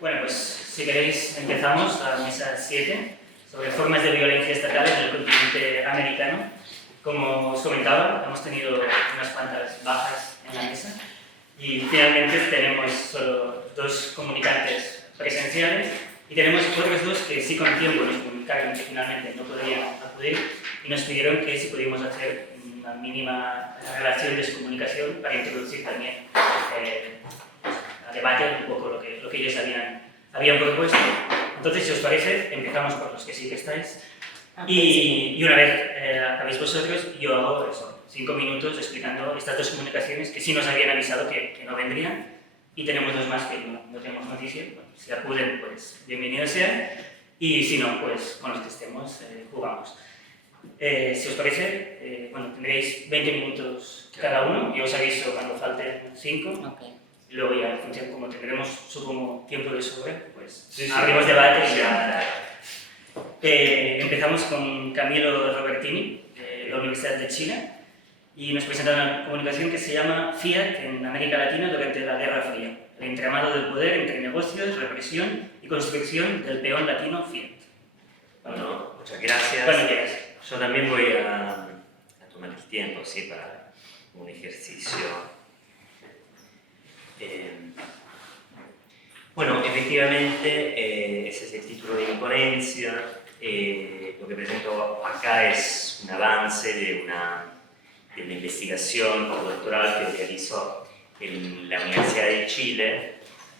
Bueno, pues si queréis empezamos la mesa 7 sobre formas de violencia estatales en el continente americano. Como os comentaba, hemos tenido unas cuantas bajas en la mesa y finalmente tenemos solo 2 comunicantes presenciales y tenemos otros 2 que sí con tiempo nos comunicaron que finalmente no podían acudir y nos pidieron que si podíamos hacer una mínima relación de comunicación para introducir también a debate un poco lo que ellos habían propuesto. Entonces, si os parece, empezamos por los que sí que estáis. Y una vez acabéis vosotros, yo hago eso, 5 minutos explicando estas 2 comunicaciones que sí nos habían avisado que no vendrían. Y tenemos 2 más que no tenemos noticia. Bueno, si acuden, pues bienvenidos sean. Y si no, pues con los que estemos, jugamos. Si os parece, bueno, tendréis 20 minutos cada uno. Yo os aviso cuando falten 5. Okay. Luego ya, en función, como tendremos, supongo, tiempo de sobre, pues abrimos debate y ya. Empezamos con Camilo Robertini, de la Universidad de Chile, y nos presenta una comunicación que se llama Fiat en América Latina durante la Guerra Fría, el entramado del poder entre negocios, represión y construcción del peón latino Fiat. Bueno, muchas gracias. Cuando quieras. Yo también voy a tomar el tiempo, ¿sí? Para un ejercicio. Bueno, efectivamente, ese es el título de mi ponencia. Lo que presento acá es un avance de una investigación postdoctoral que realizo en la Universidad de Chile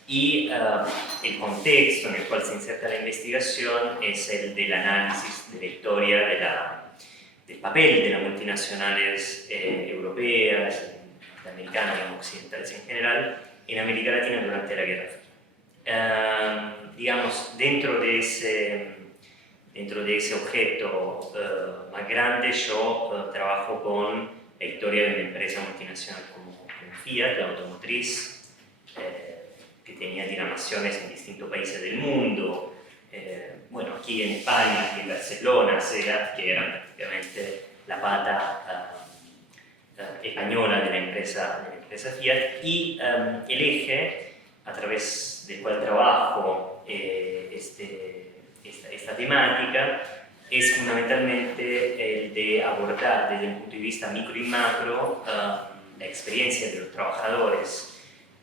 y el contexto en el cual se inserta la investigación es el del análisis de la historia del papel de las multinacionales europeas, norteamericanas y occidentales en general, en América Latina durante la Guerra Fría. Digamos, dentro de ese objeto más grande, yo trabajo con la historia de una empresa multinacional como Fiat, la automotriz, que tenía dinamaciones en distintos países del mundo. Bueno, aquí en España, aquí en Barcelona, SEAT, que era prácticamente la pata española de la empresa Fiat, y el eje a través del cual trabajo esta temática es fundamentalmente el de abordar desde un punto de vista micro y macro la experiencia de los trabajadores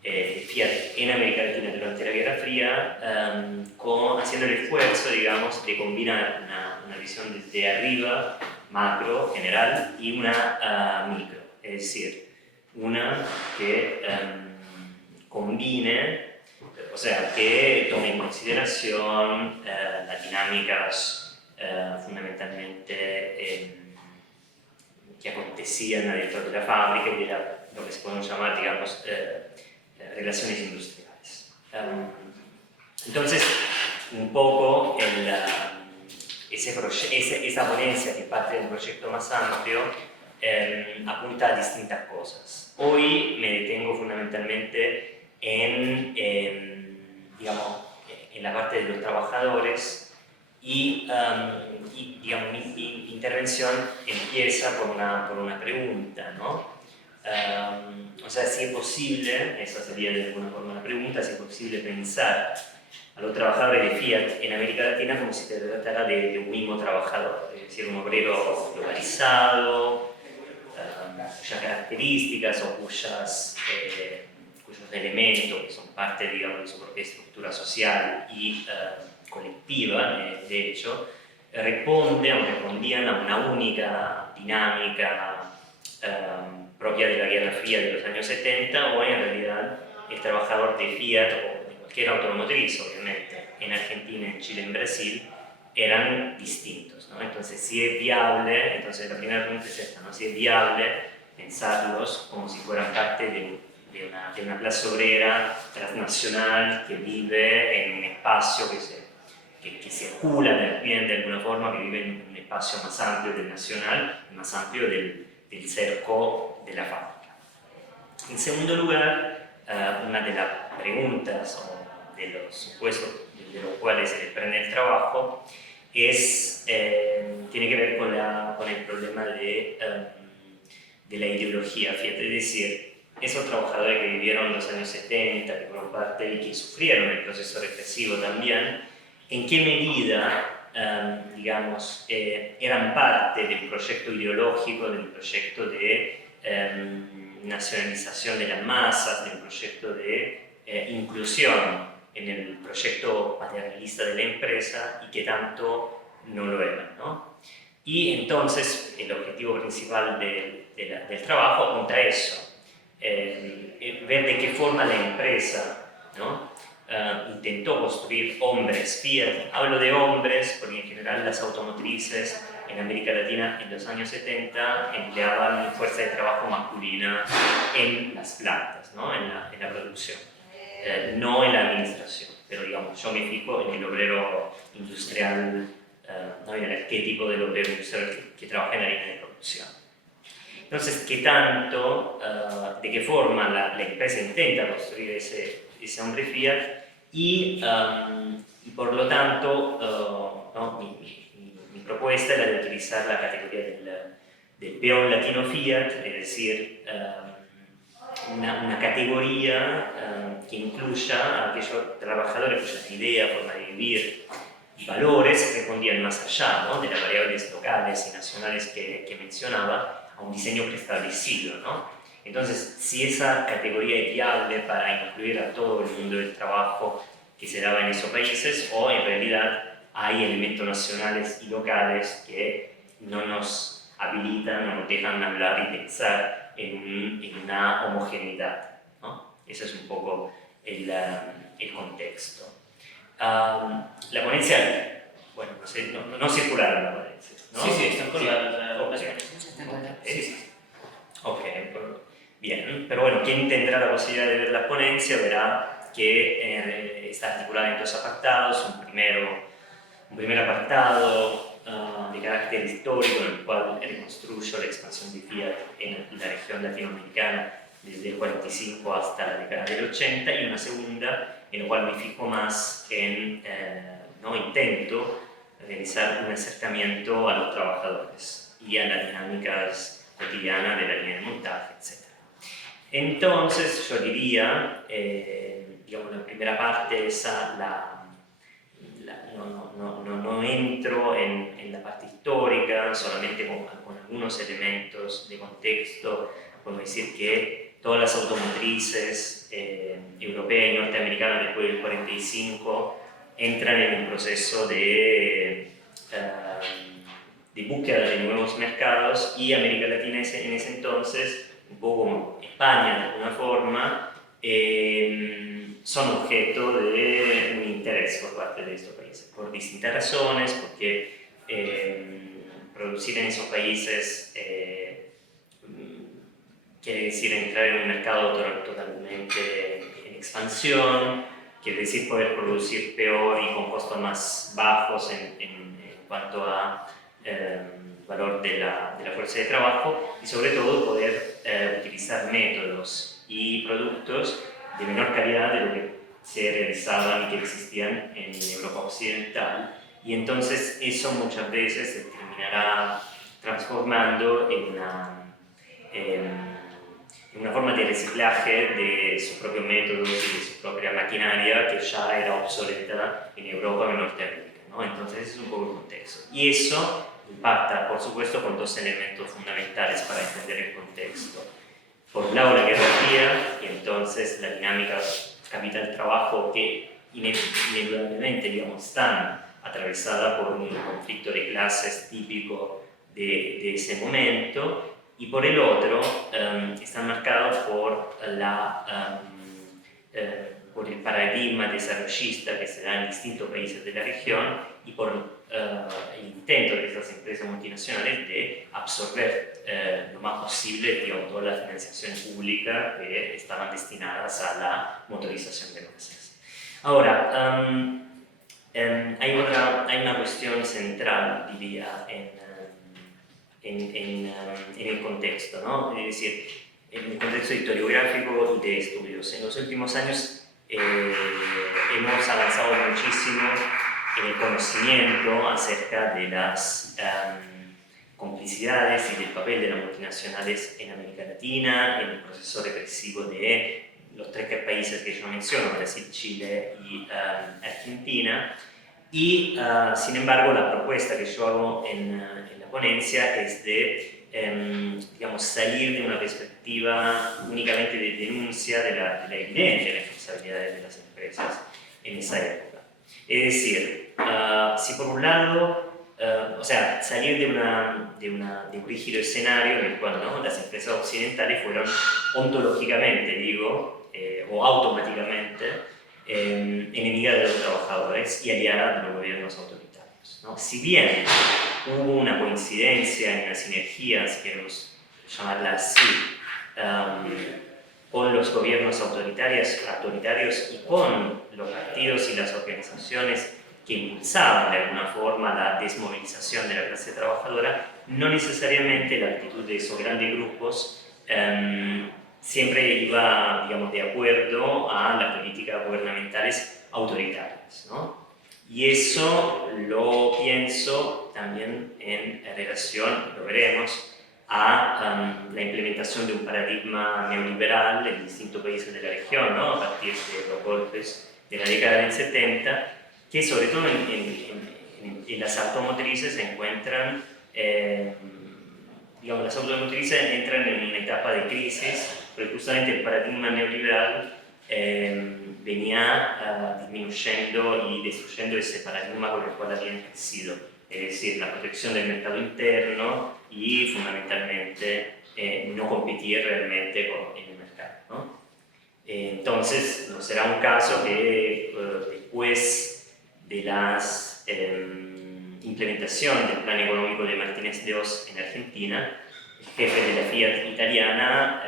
de Fiat en América Latina durante la Guerra Fría, haciendo el esfuerzo, digamos, de combinar una visión desde arriba, macro, general, y una micro, es decir, una que combine, o sea, que tome en consideración las dinámicas fundamentalmente que acontecían adentro de la fábrica y de lo que se pueden llamar, digamos, relaciones industriales. Entonces, un poco esa ponencia que parte de un proyecto más amplio apunta a distintas cosas. Hoy me detengo fundamentalmente digamos, en la parte de los trabajadores y digamos, mi intervención empieza por una pregunta, ¿no? O sea, si es posible, esa sería de alguna forma la pregunta, si es posible pensar a los trabajadores de Fiat en América Latina como si se tratara de un mismo trabajador, es decir, un obrero globalizado, cuyas características o cuyos elementos que son parte, digamos, de su propia estructura social y colectiva, de hecho, respondían a una única dinámica propia de la Guerra Fría de los años 70, o en realidad el trabajador de Fiat o de cualquier automotriz, obviamente, en Argentina, en Chile, en Brasil, eran distintos, ¿no? Entonces, si es viable, entonces la primera pregunta es esta, ¿no? Si es viable pensarlos como si fueran parte de una clase obrera transnacional que vive en un espacio que circula también de alguna forma, que vive en un espacio más amplio del nacional, más amplio del cerco de la fábrica. En segundo lugar, una de las preguntas o de los supuestos de los cuales se desprende el trabajo tiene que ver con el problema de la ideología, fíjate, es decir, esos trabajadores que vivieron los años 70, que fueron parte y que sufrieron el proceso represivo también, en qué medida, digamos, eran parte del proyecto ideológico, del proyecto de nacionalización de las masas, del proyecto de inclusión en el proyecto paternalista de la empresa y que tanto no lo eran, ¿no? Y entonces el objetivo principal del trabajo apunta a eso, ver de qué forma la empresa, ¿no? Intentó construir hombres Fiat. Hablo de hombres porque en general las automotrices en América Latina en los años 70 empleaban fuerza de trabajo masculina en las plantas, ¿no? en la producción, no en la administración, pero digamos, yo me fijo en el obrero industrial, ¿no? En el arquetipo del obrero industrial que trabaja en la línea de producción. Entonces, ¿qué tanto, de qué forma la empresa intenta construir ese hombre Fiat? Y por lo tanto, ¿no? mi propuesta era de utilizar la categoría del peón latino Fiat, es decir, una categoría que incluya a aquellos trabajadores cuyas ideas, forma de vivir y valores respondían más allá, ¿no? De las variables locales y nacionales que mencionaba, a un diseño preestablecido, ¿no? Entonces, si esa categoría es viable para incluir a todo el mundo del trabajo que se daba en esos países, o en realidad hay elementos nacionales y locales que no nos habilitan, no nos dejan hablar y pensar en una homogeneidad, ¿no? Ese es un poco el contexto. La ponencia, bueno, no circularon la ponencia, ¿no? Sí, están colgadas las Okay. ponencias. Están colgadas. Sí. Ok, bien, pero bueno, quien tendrá la posibilidad de ver la ponencia verá que está articulada en dos apartados. Un primer apartado de carácter histórico, en el cual reconstruyo la expansión de Fiat en la región latinoamericana desde el 45 hasta la década del 80, y una segunda en la cual me fijo más en, no intento realizar un acercamiento a los trabajadores y a las dinámicas cotidianas de la línea de montaje, etc. Entonces, yo diría, digamos, la primera parte esa, no entro en la parte histórica, solamente con algunos elementos de contexto. Puedo decir que todas las automotrices europeas y norteamericanas después del 45 entran en un proceso de búsqueda de nuevos mercados, y América Latina en ese entonces, un poco como España de alguna forma, son objeto de un interés por parte de estos países, por distintas razones, porque producir en esos países quiere decir entrar en un mercado totalmente en expansión, quiere decir poder producir peor y con costos más bajos en cuanto a valor de la fuerza de trabajo, y sobre todo poder utilizar métodos y productos de menor calidad de lo que se realizaban y que existían en Europa Occidental, y entonces eso muchas veces se terminará transformando en una forma de reciclaje de sus propios métodos y de su propia maquinaria que ya era obsoleta en Europa o en Norteamérica, ¿no? Entonces ese es un poco el contexto, y eso impacta, por supuesto, con dos elementos fundamentales para entender el contexto. Por un lado, la Guerra Fría, y entonces la dinámica capital-trabajo que inevitable, digamos, están atravesada por un conflicto de clases típico de ese momento, y por el otro están marcados por el paradigma desarrollista que se da en distintos países de la región, y por el intento de estas empresas multinacionales de absorber lo más posible, digamos, toda la financiación pública que estaban destinadas a la motorización de masas. Ahora, hay una cuestión central, diría, en el contexto, ¿no? Es decir, en el contexto historiográfico y de estudios. En los últimos años hemos avanzado muchísimo en el conocimiento acerca de las complicidades y del papel de las multinacionales en América Latina, en el proceso represivo de los tres países que yo menciono, Brasil, Chile y Argentina. Y, sin embargo, la propuesta que yo hago en la ponencia es de, digamos, salir de una perspectiva únicamente de denuncia de la evidente responsabilidad de las empresas en esa época. Es decir, si por un lado, o sea, salir de un rígido escenario en el cual, ¿no?, las empresas occidentales fueron ontológicamente, digo, o automáticamente, enemigas de los trabajadores y aliadas de los gobiernos autoritarios, ¿no? Si bien hubo una coincidencia en la sinergia, si queremos llamarla así, con los gobiernos autoritarios y con los partidos y las organizaciones que impulsaban de alguna forma la desmovilización de la clase trabajadora, no necesariamente la actitud de esos grandes grupos siempre iba, digamos, de acuerdo a las políticas gubernamentales autoritarias, ¿no? Y eso lo pienso también en relación, lo veremos, a la implementación de un paradigma neoliberal en distintos países de la región, ¿no?, a partir de los golpes de la década del 70, que sobre todo en las automotrices se encuentran, digamos, las automotrices entran en una etapa de crisis, porque justamente el paradigma neoliberal venía disminuyendo y destruyendo ese paradigma con el cual habían crecido, es decir, la protección del mercado interno y fundamentalmente no competir realmente en el mercado, ¿no? Entonces, no será un caso que después de la implementación del plan económico de Martínez de Oz en Argentina, el jefe de la Fiat italiana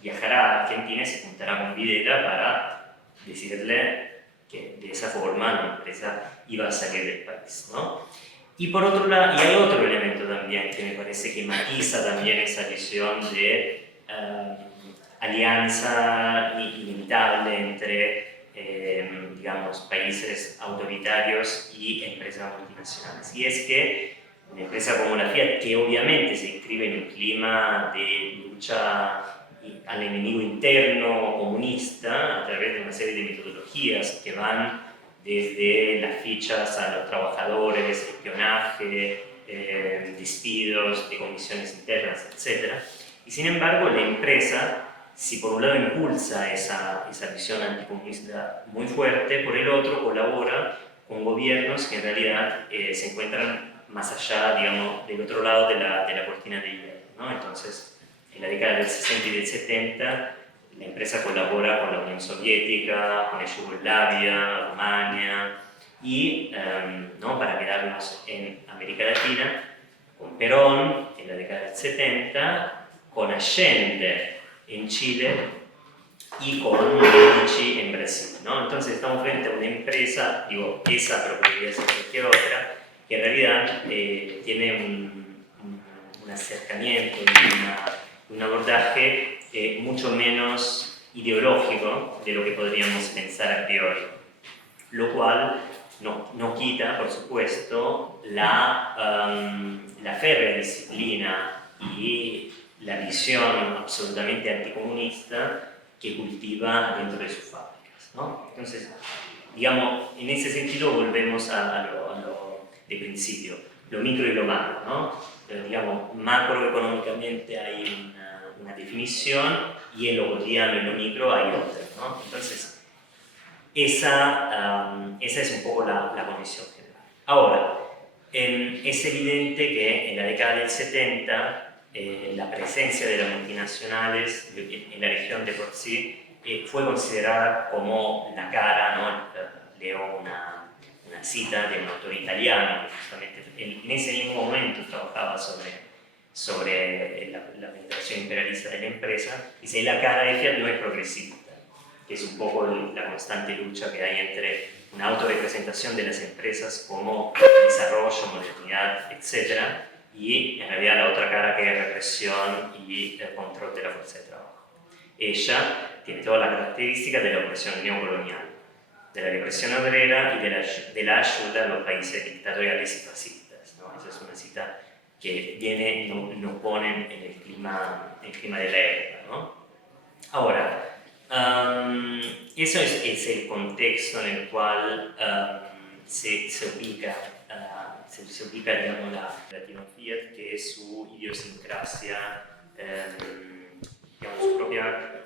viajará a Argentina y se juntará con Videla para decirle que de esa forma la empresa iba a salir del país, ¿no? Y por otro lado, y hay otro elemento también que me parece que matiza también esa visión de alianza ilimitable entre, digamos, países autoritarios y empresas multinacionales. Y es que una empresa como la Fiat, que obviamente se inscribe en un clima de lucha al enemigo interno comunista a través de una serie de metodologías que van desde las fichas a los trabajadores, espionaje, despidos, decomisiones internas, etc. Y sin embargo, la empresa, si por un lado impulsa esa visión anticomunista muy fuerte, por el otro colabora con gobiernos que en realidad se encuentran más allá, digamos, del otro lado de la cortina de hierro, ¿no? Entonces, en la década del 60 y del 70, la empresa colabora con la Unión Soviética, con Yugoslavia, Rumania, y ¿no?, para quedarnos en América Latina, con Perón en la década del 70, con Allende en Chile y con Medici en Brasil, ¿no? Entonces estamos frente a una empresa, digo, esa, pero podría ser cualquier otra, que en realidad tiene un acercamiento y un abordaje mucho menos ideológico de lo que podríamos pensar a priori, lo cual no quita, por supuesto, la férrea disciplina y la visión absolutamente anticomunista que cultiva dentro de sus fábricas, ¿no? Entonces, digamos, en ese sentido volvemos a lo de principio, lo micro y lo macro, ¿no? Digamos, macroeconómicamente hay una definición y en lo cotidiano, en lo micro, hay otra, ¿no? Entonces, esa es un poco la condición general. Ahora, es evidente que en la década del 70 la presencia de las multinacionales en la región de por sí fue considerada como la cara, ¿no? Leo una cita de un autor italiano que justamente en ese mismo momento trabajaba sobre la penetración imperialista de la empresa. Dice: la cara de Fiat no es progresista, que es un poco la constante lucha que hay entre una autorrepresentación de las empresas como desarrollo, modernidad, etc., y en realidad la otra cara que es represión y el control de la fuerza de trabajo. Ella tiene todas las características de la opresión neocolonial, de la represión obrera y de la ayuda a los países dictatoriales y fascistas, ¿no? Esa es una cita que viene y nos ponen en el clima de la época, ¿no? Ahora, eso es el contexto en el cual se ubica, digamos, la Latino Fiat, que es su idiosincrasia, digamos, su propia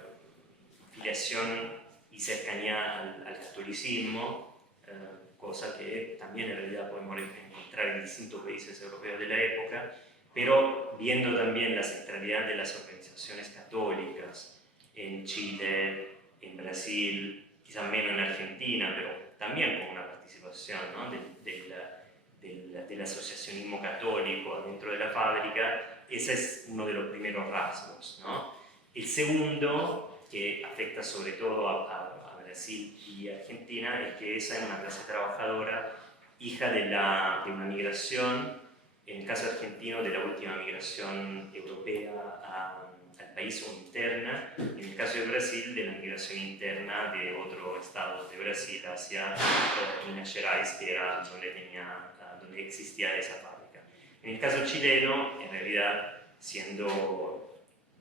filiación y cercanía al catolicismo, cosa que también en realidad podemos encontrar en distintos países europeos de la época, pero viendo también la centralidad de las organizaciones católicas en Chile, en Brasil, quizás menos en Argentina, pero también con una participación, ¿no?, del asociacionismo católico dentro de la fábrica. Ese es uno de los primeros rasgos, ¿no? El segundo, que afecta sobre todo a Brasil y Argentina, es que esa es una clase trabajadora hija de una migración, en el caso argentino, de la última migración europea al país o interna, en el caso de Brasil, de la migración interna de otro estado de Brasil hacia Minas Gerais, que era donde existía esa fábrica. En el caso chileno, en realidad, siendo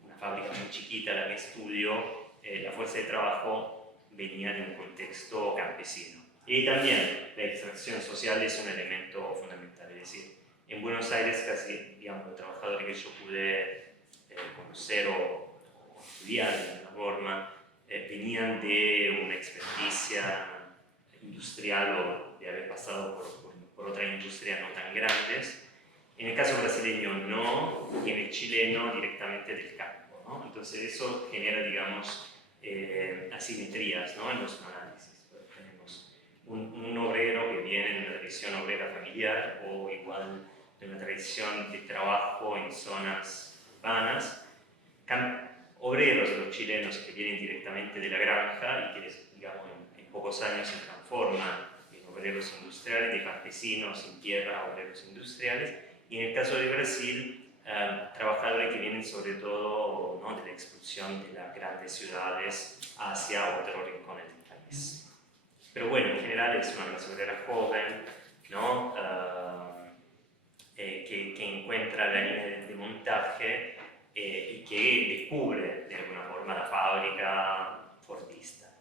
una fábrica muy chiquita la que estudio, la fuerza de trabajo venía de un contexto campesino. Y también la extracción social es un elemento fundamental, es decir, en Buenos Aires casi, digamos, los trabajadores que yo pude conocer o estudiar de alguna forma, venían de una experticia industrial o de haber pasado por otra industria no tan grandes. En el caso brasileño no, y en el chileno directamente del campo, ¿no? Entonces eso genera, digamos, asimetrías, ¿no?, en los análisis. Tenemos un obrero que viene de una tradición obrera familiar o igual de una tradición de trabajo en zonas urbanas, obreros de los chilenos que vienen directamente de la granja y que, digamos, en pocos años se transforman en obreros industriales, de campesinos sin tierra a obreros industriales, y en el caso de Brasil, trabajadores que vienen sobre todo, ¿no?, de la expulsión de las grandes ciudades hacia otros rincones del país. Pero bueno, en general es una clase obrera joven, ¿no?, que encuentra la línea de montaje y que descubre de alguna forma la fábrica fordista.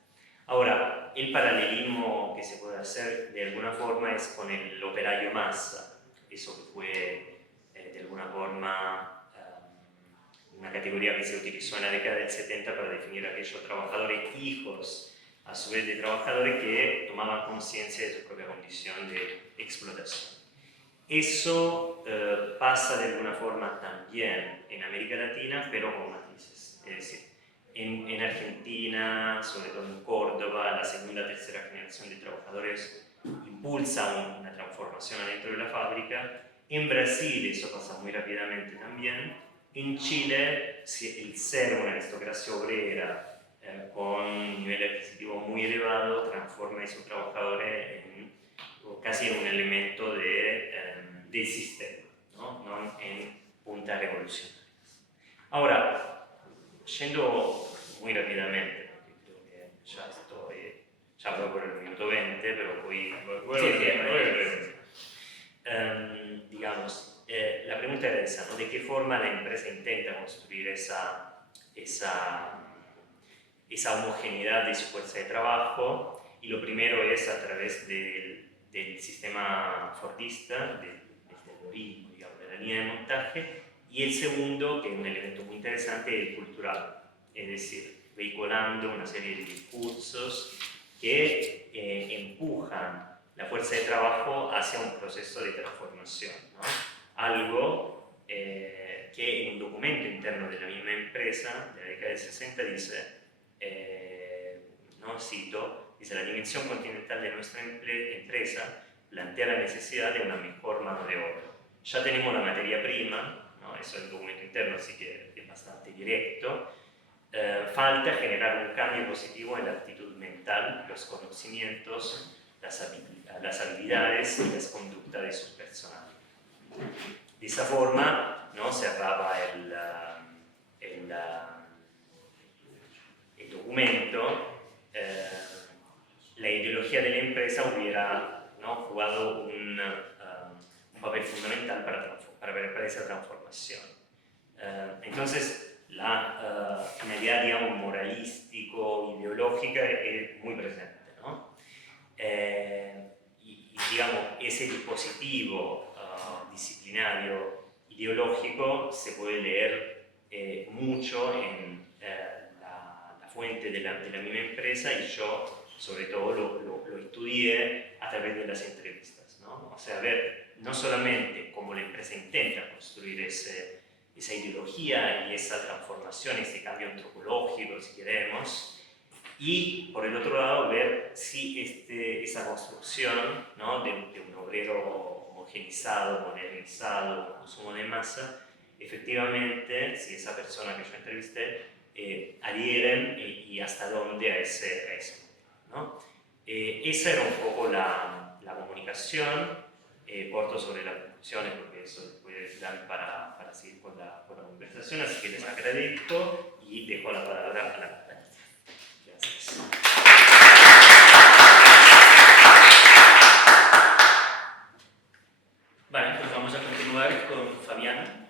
Ahora, el paralelismo que se puede hacer de alguna forma es con el operario massa, eso que fue de alguna forma una categoría que se utilizó en la década del 70 para definir a aquellos trabajadores hijos, a su vez de trabajadores que tomaban conciencia de su propia condición de explotación. Eso pasa de alguna forma también en América Latina, pero con matices. Es decir, en Argentina, sobre todo en Córdoba, la segunda, tercera generación de trabajadores impulsa una transformación dentro de la fábrica. En Brasil eso pasa muy rápidamente también. En Chile, el ser una aristocracia obrera con un nivel adquisitivo muy elevado transforma a esos trabajadores casi en un elemento del sistema, ¿no?, en puntas revolucionarias. Ahora, yendo muy rápidamente, porque creo que ya voy por el minuto 20, pero voy digamos, la pregunta era esa, ¿no?, ¿de qué forma la empresa intenta construir esa homogeneidad de su fuerza de trabajo? Y lo primero es a través del sistema fordista, del algoritmo, digamos, de la línea de montaje, y el segundo, que es un elemento muy interesante, es el cultural, es decir, vehiculando una serie de discursos que empujan la fuerza de trabajo hacia un proceso de transformación, ¿no? Algo que en un documento interno de la misma empresa, de la década del 60, dice, ¿no?, cito, dice: la dimensión continental de nuestra empresa plantea la necesidad de una mejor mano de obra. Ya tenemos la materia prima, ¿no?, eso es el documento interno, así que es bastante directo. Falta generar un cambio positivo en la actitud mental, los conocimientos, las habilidades y las conductas de su personal. De esa forma, ¿no?, cerraba el documento. La ideología de la empresa hubiera, ¿no?, jugado un papel fundamental para esa transformación. Entonces, la finalidad, digamos, moralístico, ideológica es muy presente, ¿no? Y, digamos, ese dispositivo disciplinario, ideológico, se puede leer mucho en la fuente de la misma empresa, y yo, sobre todo, lo estudié a través de las entrevistas, ¿no? O sea, ver no solamente cómo la empresa intenta construir esa ideología y esa transformación, ese cambio antropológico, si queremos, y por el otro lado ver si esa construcción, ¿no?, de un obrero homogenizado, modernizado, con consumo de masa, efectivamente, si esa persona que yo entrevisté adhieren y hasta dónde a ese modelo, ¿no? Esa era un poco la comunicación. Corto sobre las conclusiones porque eso puede dar para seguir con la conversación, así que les agradezco y dejo la palabra a la compañera. Gracias. Vale, pues vamos a continuar con Fabiana,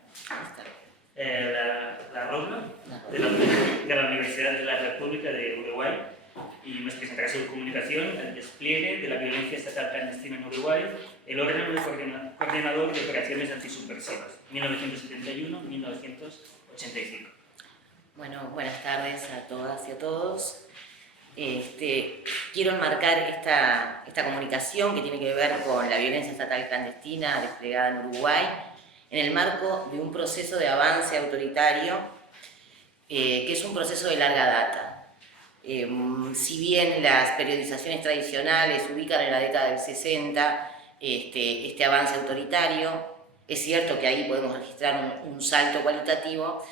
la Robla, de la Universidad de la República de Uruguay, y nos presentará su comunicación, el despliegue de la violencia estatal clandestina en Uruguay, el órgano de coordinador de operaciones antisubversivas, 1971-1985. Bueno, buenas tardes a todas y a todos. Quiero enmarcar esta comunicación que tiene que ver con la violencia estatal clandestina desplegada en Uruguay en el marco de un proceso de avance autoritario que es un proceso de larga data. Si bien las periodizaciones tradicionales ubican en la década del 60 este avance autoritario, es cierto que ahí podemos registrar un salto cualitativo.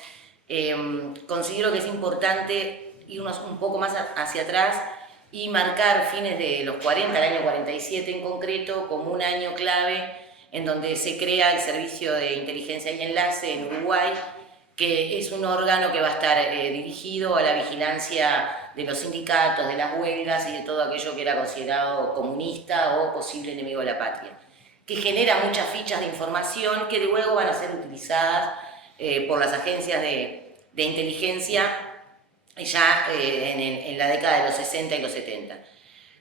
Considero que es importante irnos un poco más hacia atrás y marcar fines de los 40, el año 47 en concreto, como un año clave en donde se crea el Servicio de Inteligencia y Enlace en Uruguay, que es un órgano que va a estar dirigido a la vigilancia de los sindicatos, de las huelgas y de todo aquello que era considerado comunista o posible enemigo de la patria, que genera muchas fichas de información que luego van a ser utilizadas por las agencias de inteligencia ya en la década de los 60 y los 70.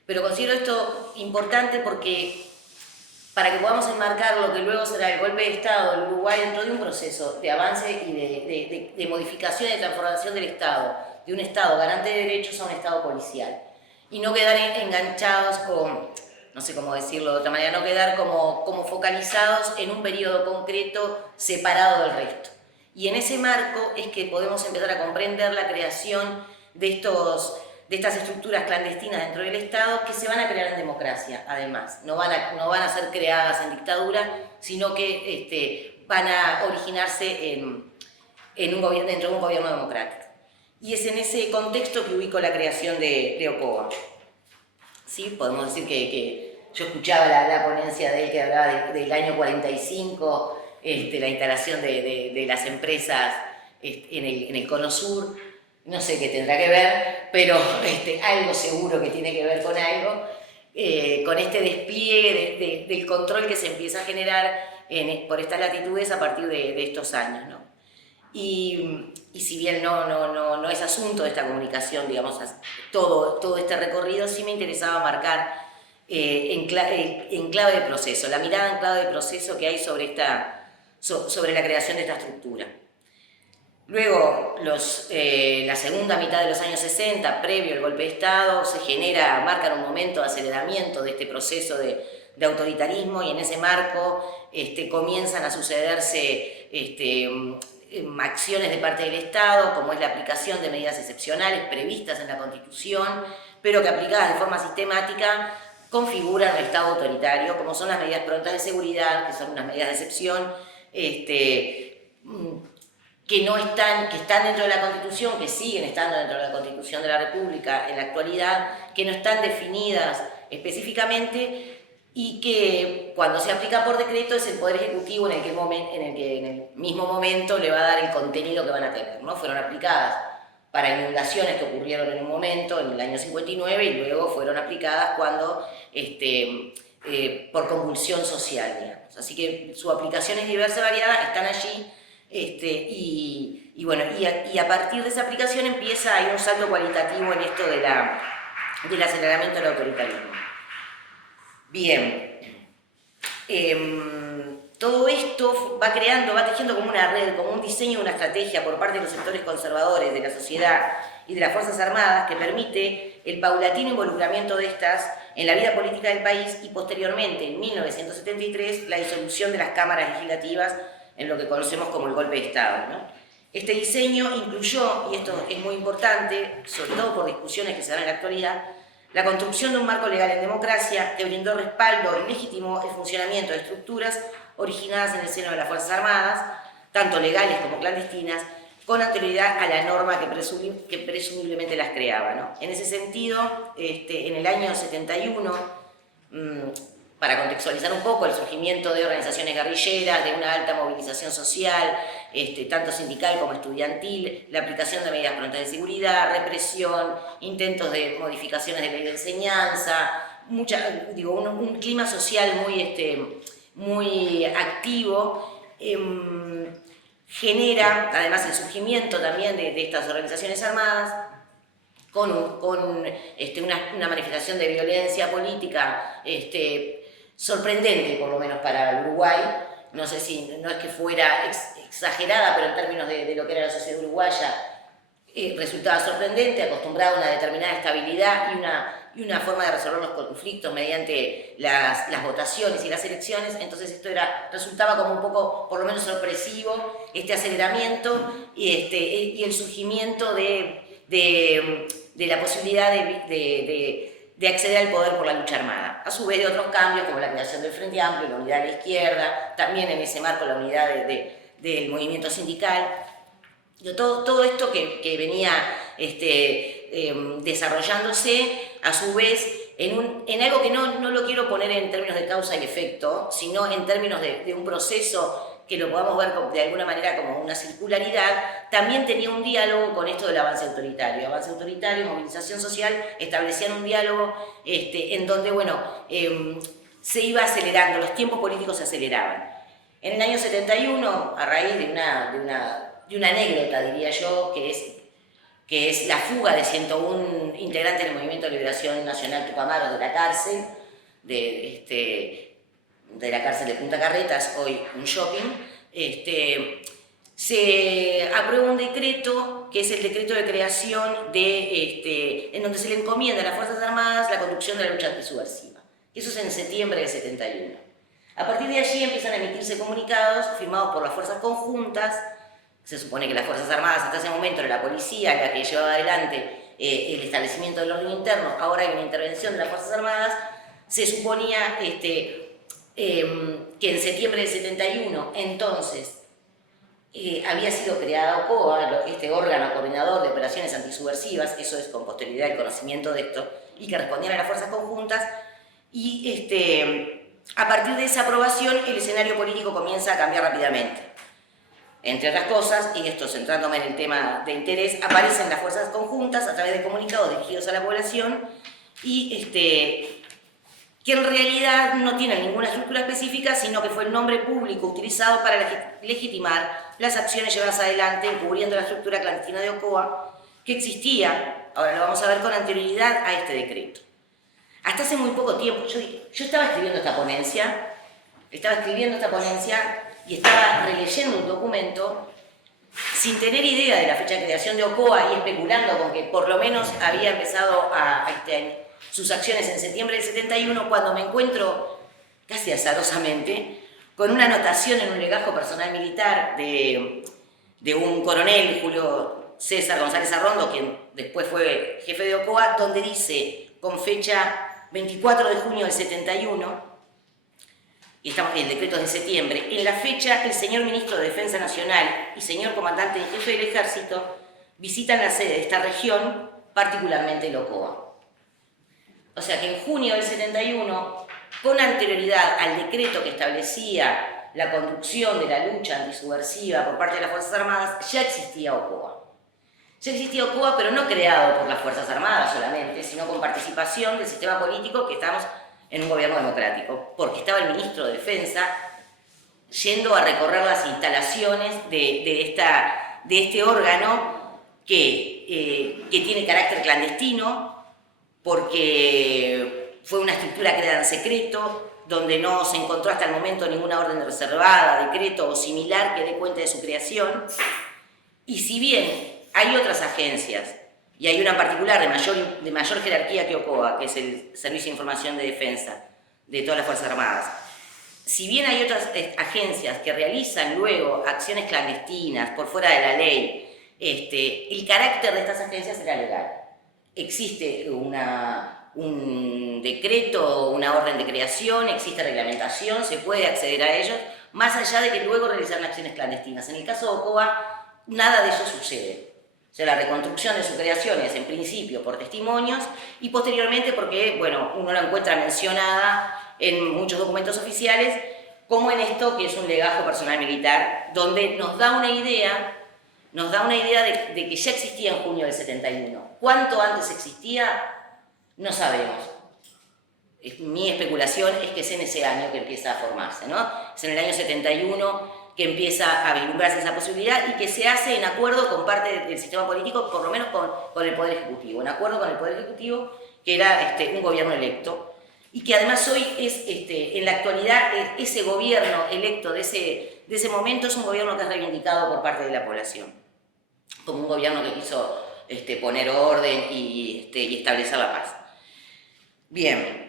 Pero considero esto importante porque para que podamos enmarcar lo que luego será el golpe de Estado del Uruguay dentro de un proceso de avance y de modificación y de transformación del Estado, de un Estado garante de derechos a un Estado policial, y no quedar enganchados con, no sé cómo decirlo de otra manera, no quedar como focalizados en un periodo concreto separado del resto. Y en ese marco es que podemos empezar a comprender la creación de estas estructuras clandestinas dentro del Estado que se van a crear en democracia, además. No van a ser creadas en dictadura, sino que van a originarse dentro de un gobierno democrático. Y es en ese contexto que ubico la creación de OCOA. ¿Sí? Podemos decir que yo escuchaba la ponencia de él que hablaba del año 45, la instalación de las empresas en el Cono Sur. No sé qué tendrá que ver, pero algo seguro que tiene que ver con algo, con este despliegue del control que se empieza a generar por estas latitudes a partir de estos años, ¿no? Y si bien no es asunto de esta comunicación, digamos, todo este recorrido, sí me interesaba marcar en clave de proceso, la mirada en clave de proceso que hay sobre la creación de esta estructura. Luego, la segunda mitad de los años 60, previo al golpe de Estado, marcan un momento de aceleramiento de este proceso de autoritarismo, y en ese marco comienzan a sucederse acciones de parte del Estado, como es la aplicación de medidas excepcionales previstas en la Constitución, pero que aplicadas de forma sistemática configuran el Estado autoritario, como son las medidas prontas de seguridad, que son unas medidas de excepción, que están dentro de la Constitución, que siguen estando dentro de la Constitución de la República en la actualidad, que no están definidas específicamente y que cuando se aplica por decreto es el Poder Ejecutivo en el mismo momento le va a dar el contenido que van a tener, ¿no? Fueron aplicadas para inundaciones que ocurrieron en un momento, en el año 59, y luego fueron aplicadas cuando por convulsión social, digamos. Así que su aplicación es diversa y variada, están allí, y bueno, y a partir de esa aplicación hay un salto cualitativo en esto del aceleramiento del autoritarismo. Bien, todo esto va tejiendo como una red, como un diseño, una estrategia por parte de los sectores conservadores de la sociedad y de las Fuerzas Armadas que permite el paulatino involucramiento de estas en la vida política del país y posteriormente, en 1973, la disolución de las cámaras legislativas en lo que conocemos como el golpe de Estado, ¿no? Este diseño incluyó, y esto es muy importante, sobre todo por discusiones que se dan en la actualidad, la construcción de un marco legal en democracia que brindó respaldo y legitimó el funcionamiento de estructuras originadas en el seno de las Fuerzas Armadas, tanto legales como clandestinas, con anterioridad a la norma que presumiblemente las creaba, ¿no? En ese sentido, en el año 71, para contextualizar un poco, el surgimiento de organizaciones guerrilleras, de una alta movilización social, tanto sindical como estudiantil, la aplicación de medidas prontas de seguridad, represión, intentos de modificaciones de ley de enseñanza, un clima social muy activo, genera además el surgimiento también de estas organizaciones armadas con una manifestación de violencia política sorprendente, por lo menos para el Uruguay. No sé si no es que fuera exagerada, pero en términos de lo que era la sociedad uruguaya resultaba sorprendente, acostumbrada a una determinada estabilidad y una forma de resolver los conflictos mediante las votaciones y las elecciones. Entonces esto resultaba como un poco, por lo menos sorpresivo, este aceleramiento y el surgimiento de la posibilidad de acceder al poder por la lucha armada. A su vez de otros cambios como la creación del Frente Amplio, la unidad de la izquierda, también en ese marco la unidad del movimiento sindical. Todo esto que venía desarrollándose, a su vez, en algo que no lo quiero poner en términos de causa y efecto, sino en términos de un proceso que lo podamos ver de alguna manera como una circularidad, también tenía un diálogo con esto del avance autoritario. Avance autoritario, movilización social, establecían un diálogo en donde, se iba acelerando, los tiempos políticos se aceleraban. En el año 71, a raíz de una anécdota, diría yo, que es la fuga de 101 integrantes del Movimiento de Liberación Nacional Tupac Amaru de la cárcel, de la cárcel de Punta Carretas, hoy un shopping, se aprueba un decreto, que es el decreto de creación en donde se le encomienda a las Fuerzas Armadas la conducción de la lucha antisubversiva. Eso es en septiembre del 71. A partir de allí empiezan a emitirse comunicados firmados por las fuerzas conjuntas. Se supone que las Fuerzas Armadas hasta ese momento era la policía la que llevaba adelante el establecimiento del orden interno. Ahora hay una intervención de las Fuerzas Armadas. Se suponía que en septiembre del 71, entonces, había sido creada OCOA, este órgano coordinador de operaciones antisubversivas, eso es con posterioridad el conocimiento de esto, y que respondían a las fuerzas conjuntas, y a partir de esa aprobación el escenario político comienza a cambiar rápidamente. Entre otras cosas, y esto centrándome en el tema de interés, aparecen las fuerzas conjuntas a través de comunicados dirigidos a la población y que en realidad no tienen ninguna estructura específica, sino que fue el nombre público utilizado para legitimar las acciones llevadas adelante encubriendo la estructura clandestina de OCOA que existía, ahora lo vamos a ver, con anterioridad a este decreto. Hasta hace muy poco tiempo, yo estaba escribiendo esta ponencia y estaba releyendo un documento sin tener idea de la fecha de creación de OCOA y especulando con que por lo menos había empezado sus acciones en septiembre del 71, cuando me encuentro, casi azarosamente, con una anotación en un legajo personal militar de un coronel, Julio César González Arrondo, quien después fue jefe de OCOA, donde dice, con fecha 24 de junio del 71, y estamos en decretos de septiembre, en la fecha el señor Ministro de Defensa Nacional y señor Comandante en Jefe del Ejército visitan la sede de esta región, particularmente el OCOA. O sea que en junio del 71, con anterioridad al decreto que establecía la conducción de la lucha antisubversiva por parte de las Fuerzas Armadas, ya existía OCOA. Ya existía OCOA, pero no creado por las Fuerzas Armadas solamente, sino con participación del sistema político que estamos en un gobierno democrático, porque estaba el ministro de Defensa yendo a recorrer las instalaciones de este órgano que tiene carácter clandestino, porque fue una estructura creada en secreto, donde no se encontró hasta el momento ninguna orden reservada, decreto o similar que dé cuenta de su creación. Y si bien hay otras agencias, y hay una en particular de mayor jerarquía que OCOA, que es el Servicio de Información de Defensa de todas las Fuerzas Armadas, si bien hay otras agencias que realizan luego acciones clandestinas por fuera de la ley, el carácter de estas agencias era legal. Existe un decreto, una orden de creación, existe reglamentación, se puede acceder a ellos, más allá de que luego realizan acciones clandestinas. En el caso de OCOA, nada de eso sucede. O sea, la reconstrucción de su creación es en principio por testimonios y posteriormente porque, bueno, uno la encuentra mencionada en muchos documentos oficiales, como en esto que es un legajo personal militar, donde nos da una idea de que ya existía en junio del 71. ¿Cuánto antes existía? No sabemos. Mi especulación es que es en ese año que empieza a formarse, ¿no? Es en el año 71 que empieza a vislumbrarse esa posibilidad y que se hace en acuerdo con parte del sistema político, por lo menos con el Poder Ejecutivo, en acuerdo con el Poder Ejecutivo, que era un gobierno electo, y que además hoy es, en la actualidad, ese gobierno electo de ese momento es un gobierno que es reivindicado por parte de la población, como un gobierno que quiso poner orden y establecer la paz. Bien.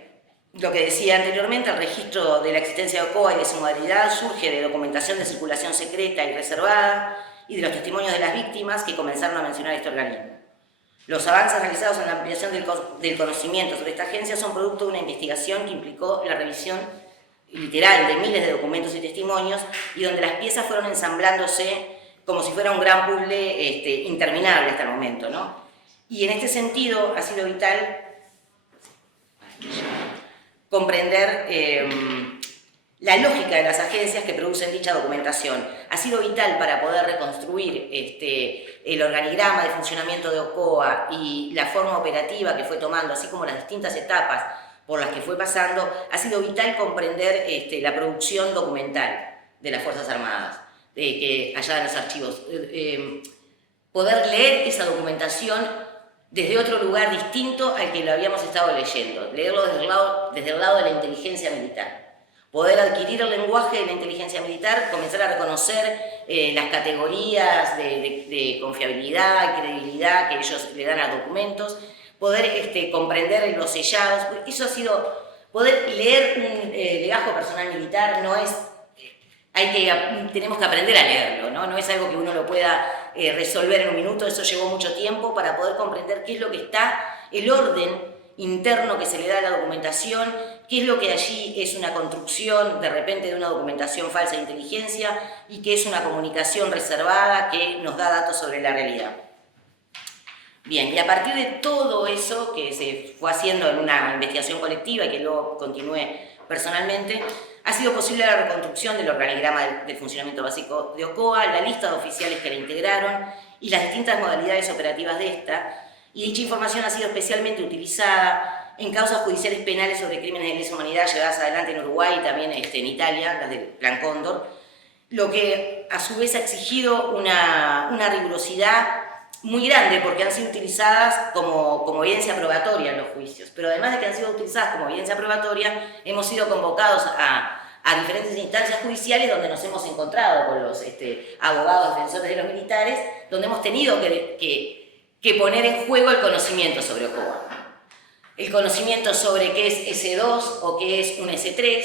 Lo que decía anteriormente, el registro de la existencia de OCOA y de su modalidad surge de documentación de circulación secreta y reservada y de los testimonios de las víctimas que comenzaron a mencionar este organismo. Los avances realizados en la ampliación del conocimiento sobre esta agencia son producto de una investigación que implicó la revisión literal de miles de documentos y testimonios y donde las piezas fueron ensamblándose como si fuera un gran puzzle interminable hasta el momento, ¿no? Y en este sentido ha sido vital comprender la lógica de las agencias que producen dicha documentación. Ha sido vital para poder reconstruir el organigrama de funcionamiento de OCOA y la forma operativa que fue tomando, así como las distintas etapas por las que fue pasando. Ha sido vital comprender la producción documental de las Fuerzas Armadas, que allá en los archivos. Poder leer esa documentación desde otro lugar distinto al que lo habíamos estado leyendo, leerlo desde el lado de la inteligencia militar, poder adquirir el lenguaje de la inteligencia militar, comenzar a reconocer las categorías de confiabilidad, credibilidad que ellos le dan a documentos, poder comprender los sellados. Eso ha sido, poder leer un legajo personal militar no es, tenemos que aprender a leerlo, ¿no? No es algo que uno lo pueda resolver en un minuto, eso llevó mucho tiempo para poder comprender qué es lo que está, el orden interno que se le da a la documentación, qué es lo que allí es una construcción de repente de una documentación falsa de inteligencia y qué es una comunicación reservada que nos da datos sobre la realidad. Bien, y a partir de todo eso que se fue haciendo en una investigación colectiva y que luego continué personalmente, ha sido posible la reconstrucción del organigrama del funcionamiento básico de OCOA, la lista de oficiales que la integraron y las distintas modalidades operativas de esta, y dicha información ha sido especialmente utilizada en causas judiciales penales sobre crímenes de lesa humanidad llevadas adelante en Uruguay y también en Italia, las del Plan Cóndor, lo que a su vez ha exigido una rigurosidad muy grande porque han sido utilizadas como evidencia probatoria en los juicios, pero además de que han sido utilizadas como evidencia probatoria, hemos sido convocados a diferentes instancias judiciales donde nos hemos encontrado con los abogados defensores de los militares, donde hemos tenido que poner en juego el conocimiento sobre OCOA. El conocimiento sobre qué es S2 o qué es un S3,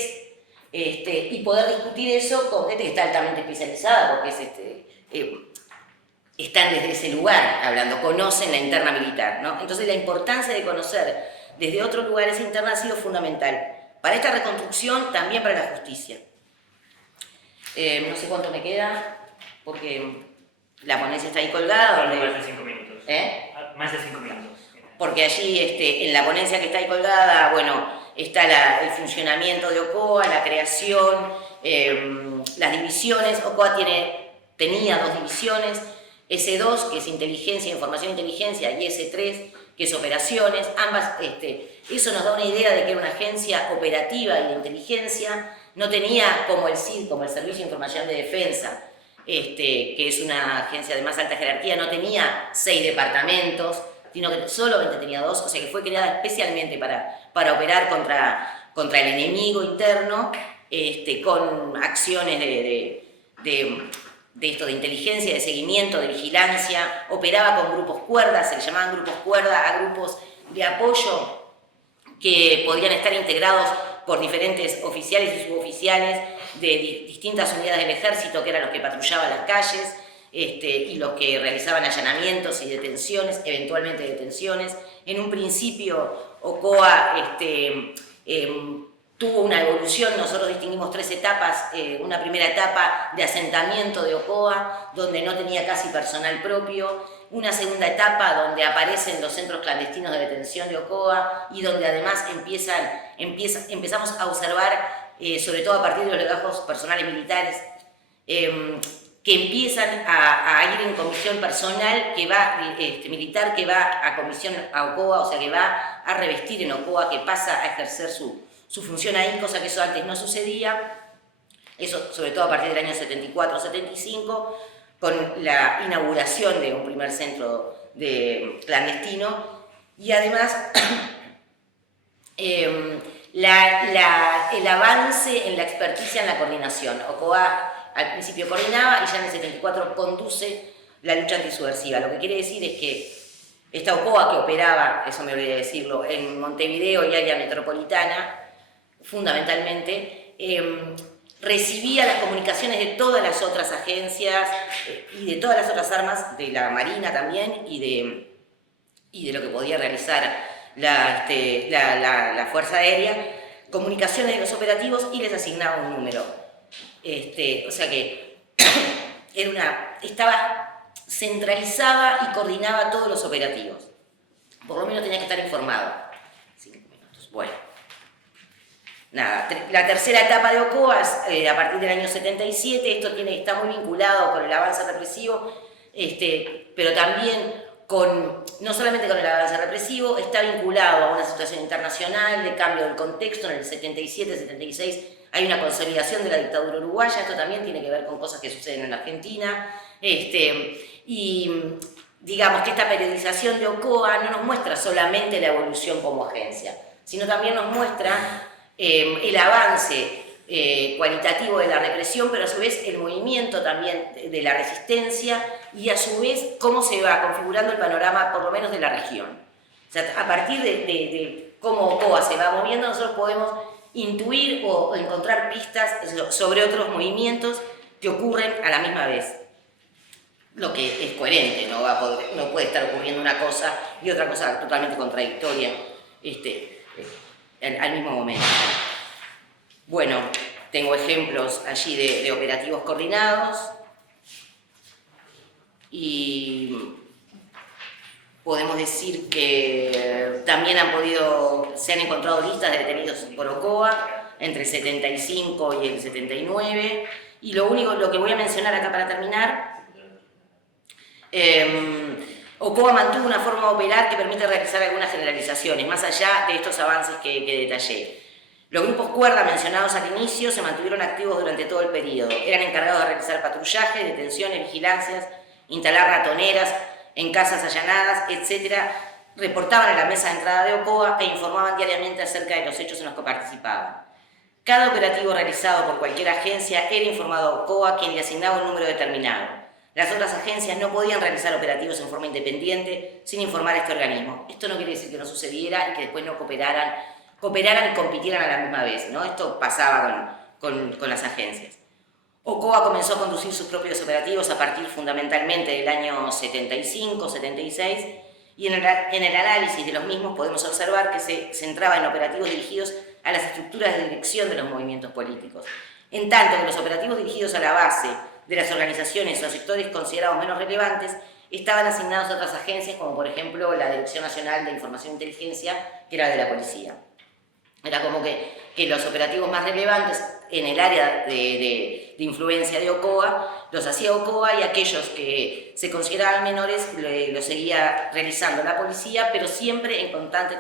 y poder discutir eso con gente que está altamente especializada, porque están desde ese lugar hablando, conocen la interna militar, ¿no? Entonces la importancia de conocer desde otros lugares internos ha sido fundamental para esta reconstrucción, también para la justicia. No sé cuánto me queda, porque la ponencia está ahí colgada. Más de 5 minutos. Más de 5 minutos. Porque allí, en la ponencia que está ahí colgada, bueno, está el funcionamiento de OCOA, la creación, las divisiones. OCOA tenía 2 divisiones, S2, que es inteligencia, información e inteligencia, y S3, que es operaciones. Eso nos da una idea de que era una agencia operativa y de inteligencia. No tenía como el CID, como el Servicio de Información de Defensa, que es una agencia de más alta jerarquía, no tenía 6 departamentos, sino que solamente tenía 2, o sea que fue creada especialmente para operar contra el enemigo interno, con acciones de inteligencia, de seguimiento, de vigilancia. Operaba con grupos cuerda, se le llamaban grupos cuerda a grupos de apoyo que podían estar integrados por diferentes oficiales y suboficiales de distintas unidades del ejército, que eran los que patrullaban las calles, y los que realizaban allanamientos y detenciones, eventualmente detenciones. En un principio, OCOA tuvo una evolución. Nosotros distinguimos 3 etapas. Una primera etapa de asentamiento de OCOA, donde no tenía casi personal propio. Una segunda etapa donde aparecen los centros clandestinos de detención de OCOA y donde además empezamos a observar, sobre todo a partir de los legajos personales militares, que empiezan a ir en comisión personal militar que va a comisión a OCOA, o sea que va a revestir en OCOA, que pasa a ejercer su función ahí, cosa que eso antes no sucedía. Eso sobre todo a partir del año 74-75, con la inauguración de un primer centro clandestino, y además el avance en la experticia en la coordinación. OCOA al principio coordinaba y ya en el 74 conduce la lucha antisubversiva. Lo que quiere decir es que esta OCOA, que operaba, eso me olvidé decirlo, en Montevideo y área metropolitana, fundamentalmente, recibía las comunicaciones de todas las otras agencias y de todas las otras armas, de la Marina también, y de lo que podía realizar la Fuerza Aérea, comunicaciones de los operativos, y les asignaba un número. O sea que centralizaba y coordinaba todos los operativos. Por lo menos tenía que estar informado. 5 minutos. Bueno. Nada, la tercera etapa de OCOA es a partir del año 77. Esto está muy vinculado con el avance represivo, pero también no solamente con el avance represivo, está vinculado a una situación internacional de cambio del contexto. En el 77-76 hay una consolidación de la dictadura uruguaya. Esto también tiene que ver con cosas que suceden en la Argentina. Y digamos que esta periodización de OCOA no nos muestra solamente la evolución como agencia, sino también nos muestra el avance cualitativo de la represión, pero a su vez el movimiento también de la resistencia, y a su vez cómo se va configurando el panorama, por lo menos de la región. O sea, a partir de cómo OCOA se va moviendo, nosotros podemos intuir o encontrar pistas sobre otros movimientos que ocurren a la misma vez. Lo que es coherente, no puede estar ocurriendo una cosa y otra cosa totalmente contradictoria al mismo momento. Bueno, tengo ejemplos allí de operativos coordinados, y podemos decir que también se han encontrado listas de detenidos por OCOA entre el 75 y el 79, y lo que voy a mencionar acá para terminar, OCOA mantuvo una forma de operar que permite realizar algunas generalizaciones, más allá de estos avances que detallé. Los grupos cuerda mencionados al inicio se mantuvieron activos durante todo el periodo. Eran encargados de realizar patrullaje, detenciones, vigilancias, instalar ratoneras en casas allanadas, etc. Reportaban a la mesa de entrada de OCOA e informaban diariamente acerca de los hechos en los que participaban. Cada operativo realizado por cualquier agencia era informado a OCOA, quien le asignaba un número determinado. Las otras agencias no podían realizar operativos en forma independiente sin informar a este organismo. Esto no quiere decir que no sucediera y que después no cooperaran y compitieran a la misma vez, ¿no? Esto pasaba con las agencias. OCOA comenzó a conducir sus propios operativos a partir fundamentalmente del año 75-76, y en el análisis de los mismos podemos observar que se centraba en operativos dirigidos a las estructuras de dirección de los movimientos políticos, en tanto que los operativos dirigidos a la base de las organizaciones o sectores considerados menos relevantes estaban asignados a otras agencias, como por ejemplo la Dirección Nacional de Información e Inteligencia, que era de la policía. Era como que los operativos más relevantes en el área de influencia de Ocoa los hacía Ocoa, y aquellos que se consideraban menores los seguía realizando la policía, pero siempre en constante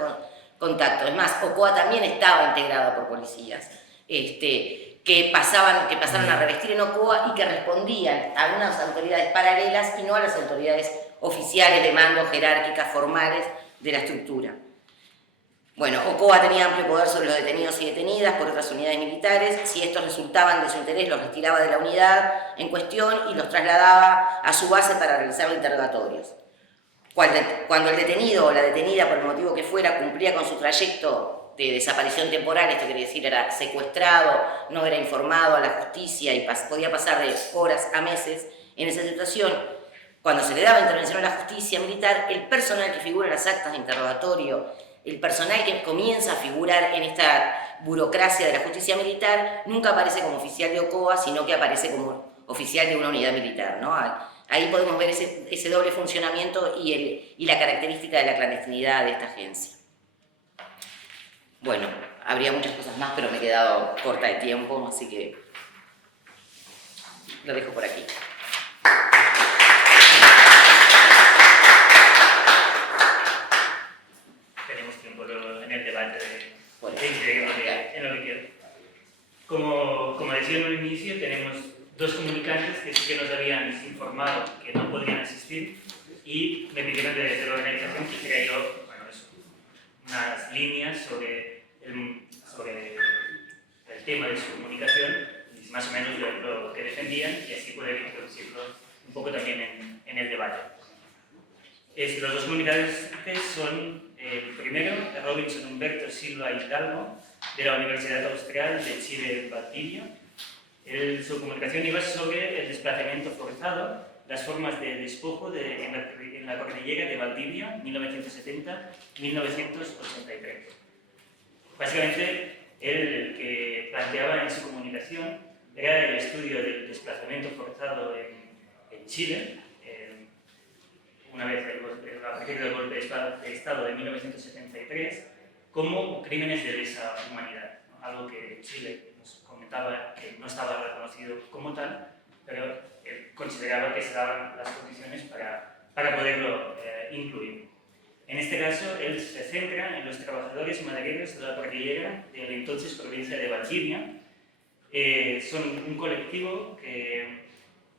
contacto. Es más, Ocoa también estaba integrada por policías que pasaron a revestir en Ocoa y que respondían a unas autoridades paralelas y no a las autoridades oficiales de mando jerárquicas formales de la estructura. Bueno, Ocoa tenía amplio poder sobre los detenidos y detenidas por otras unidades militares. Si estos resultaban de su interés, los retiraba de la unidad en cuestión y los trasladaba a su base para realizar interrogatorios. Cuando el detenido o la detenida, por el motivo que fuera, cumplía con su trayecto de desaparición temporal, esto quiere decir era secuestrado, no era informado a la justicia y podía pasar de horas a meses en esa situación, cuando se le daba intervención a la justicia militar, el personal que figura en las actas de interrogatorio, el personal que comienza a figurar en esta burocracia de la justicia militar, nunca aparece como oficial de Ocoa, sino que aparece como oficial de una unidad militar, ¿no? Ahí podemos ver ese doble funcionamiento y la característica de la clandestinidad de esta agencia. Bueno, habría muchas cosas más, pero me he quedado corta de tiempo, así que lo dejo por aquí. Tenemos tiempo en el debate Bueno, en lo que quiero. Como decía en el inicio, tenemos dos comunicantes que sí que nos habían informado que no podrían asistir y me pidieron de la organización que hiciera yo, bueno, eso, unas líneas sobre el tema de su comunicación y más o menos lo que defendían, y así poder introducirlo un poco también en el debate. Los dos comunicantes son, el primero, Robinson Humberto Silva Hidalgo, de la Universidad Austral de Chile, Valdivia. Su comunicación iba sobre el desplazamiento forzado, las formas de despojo en la cordillera de Valdivia, 1970-1983. Básicamente, el que planteaba en su comunicación era el estudio del desplazamiento forzado en Chile, una vez a partir del golpe de Estado de 1973, como crímenes de lesa humanidad, ¿no? Algo que Chile nos comentaba que no estaba reconocido como tal, pero él consideraba que se daban las condiciones para poderlo incluir. En este caso, él se centra en los trabajadores madereros de la cordillera de la entonces provincia de Valdivia. Son un colectivo que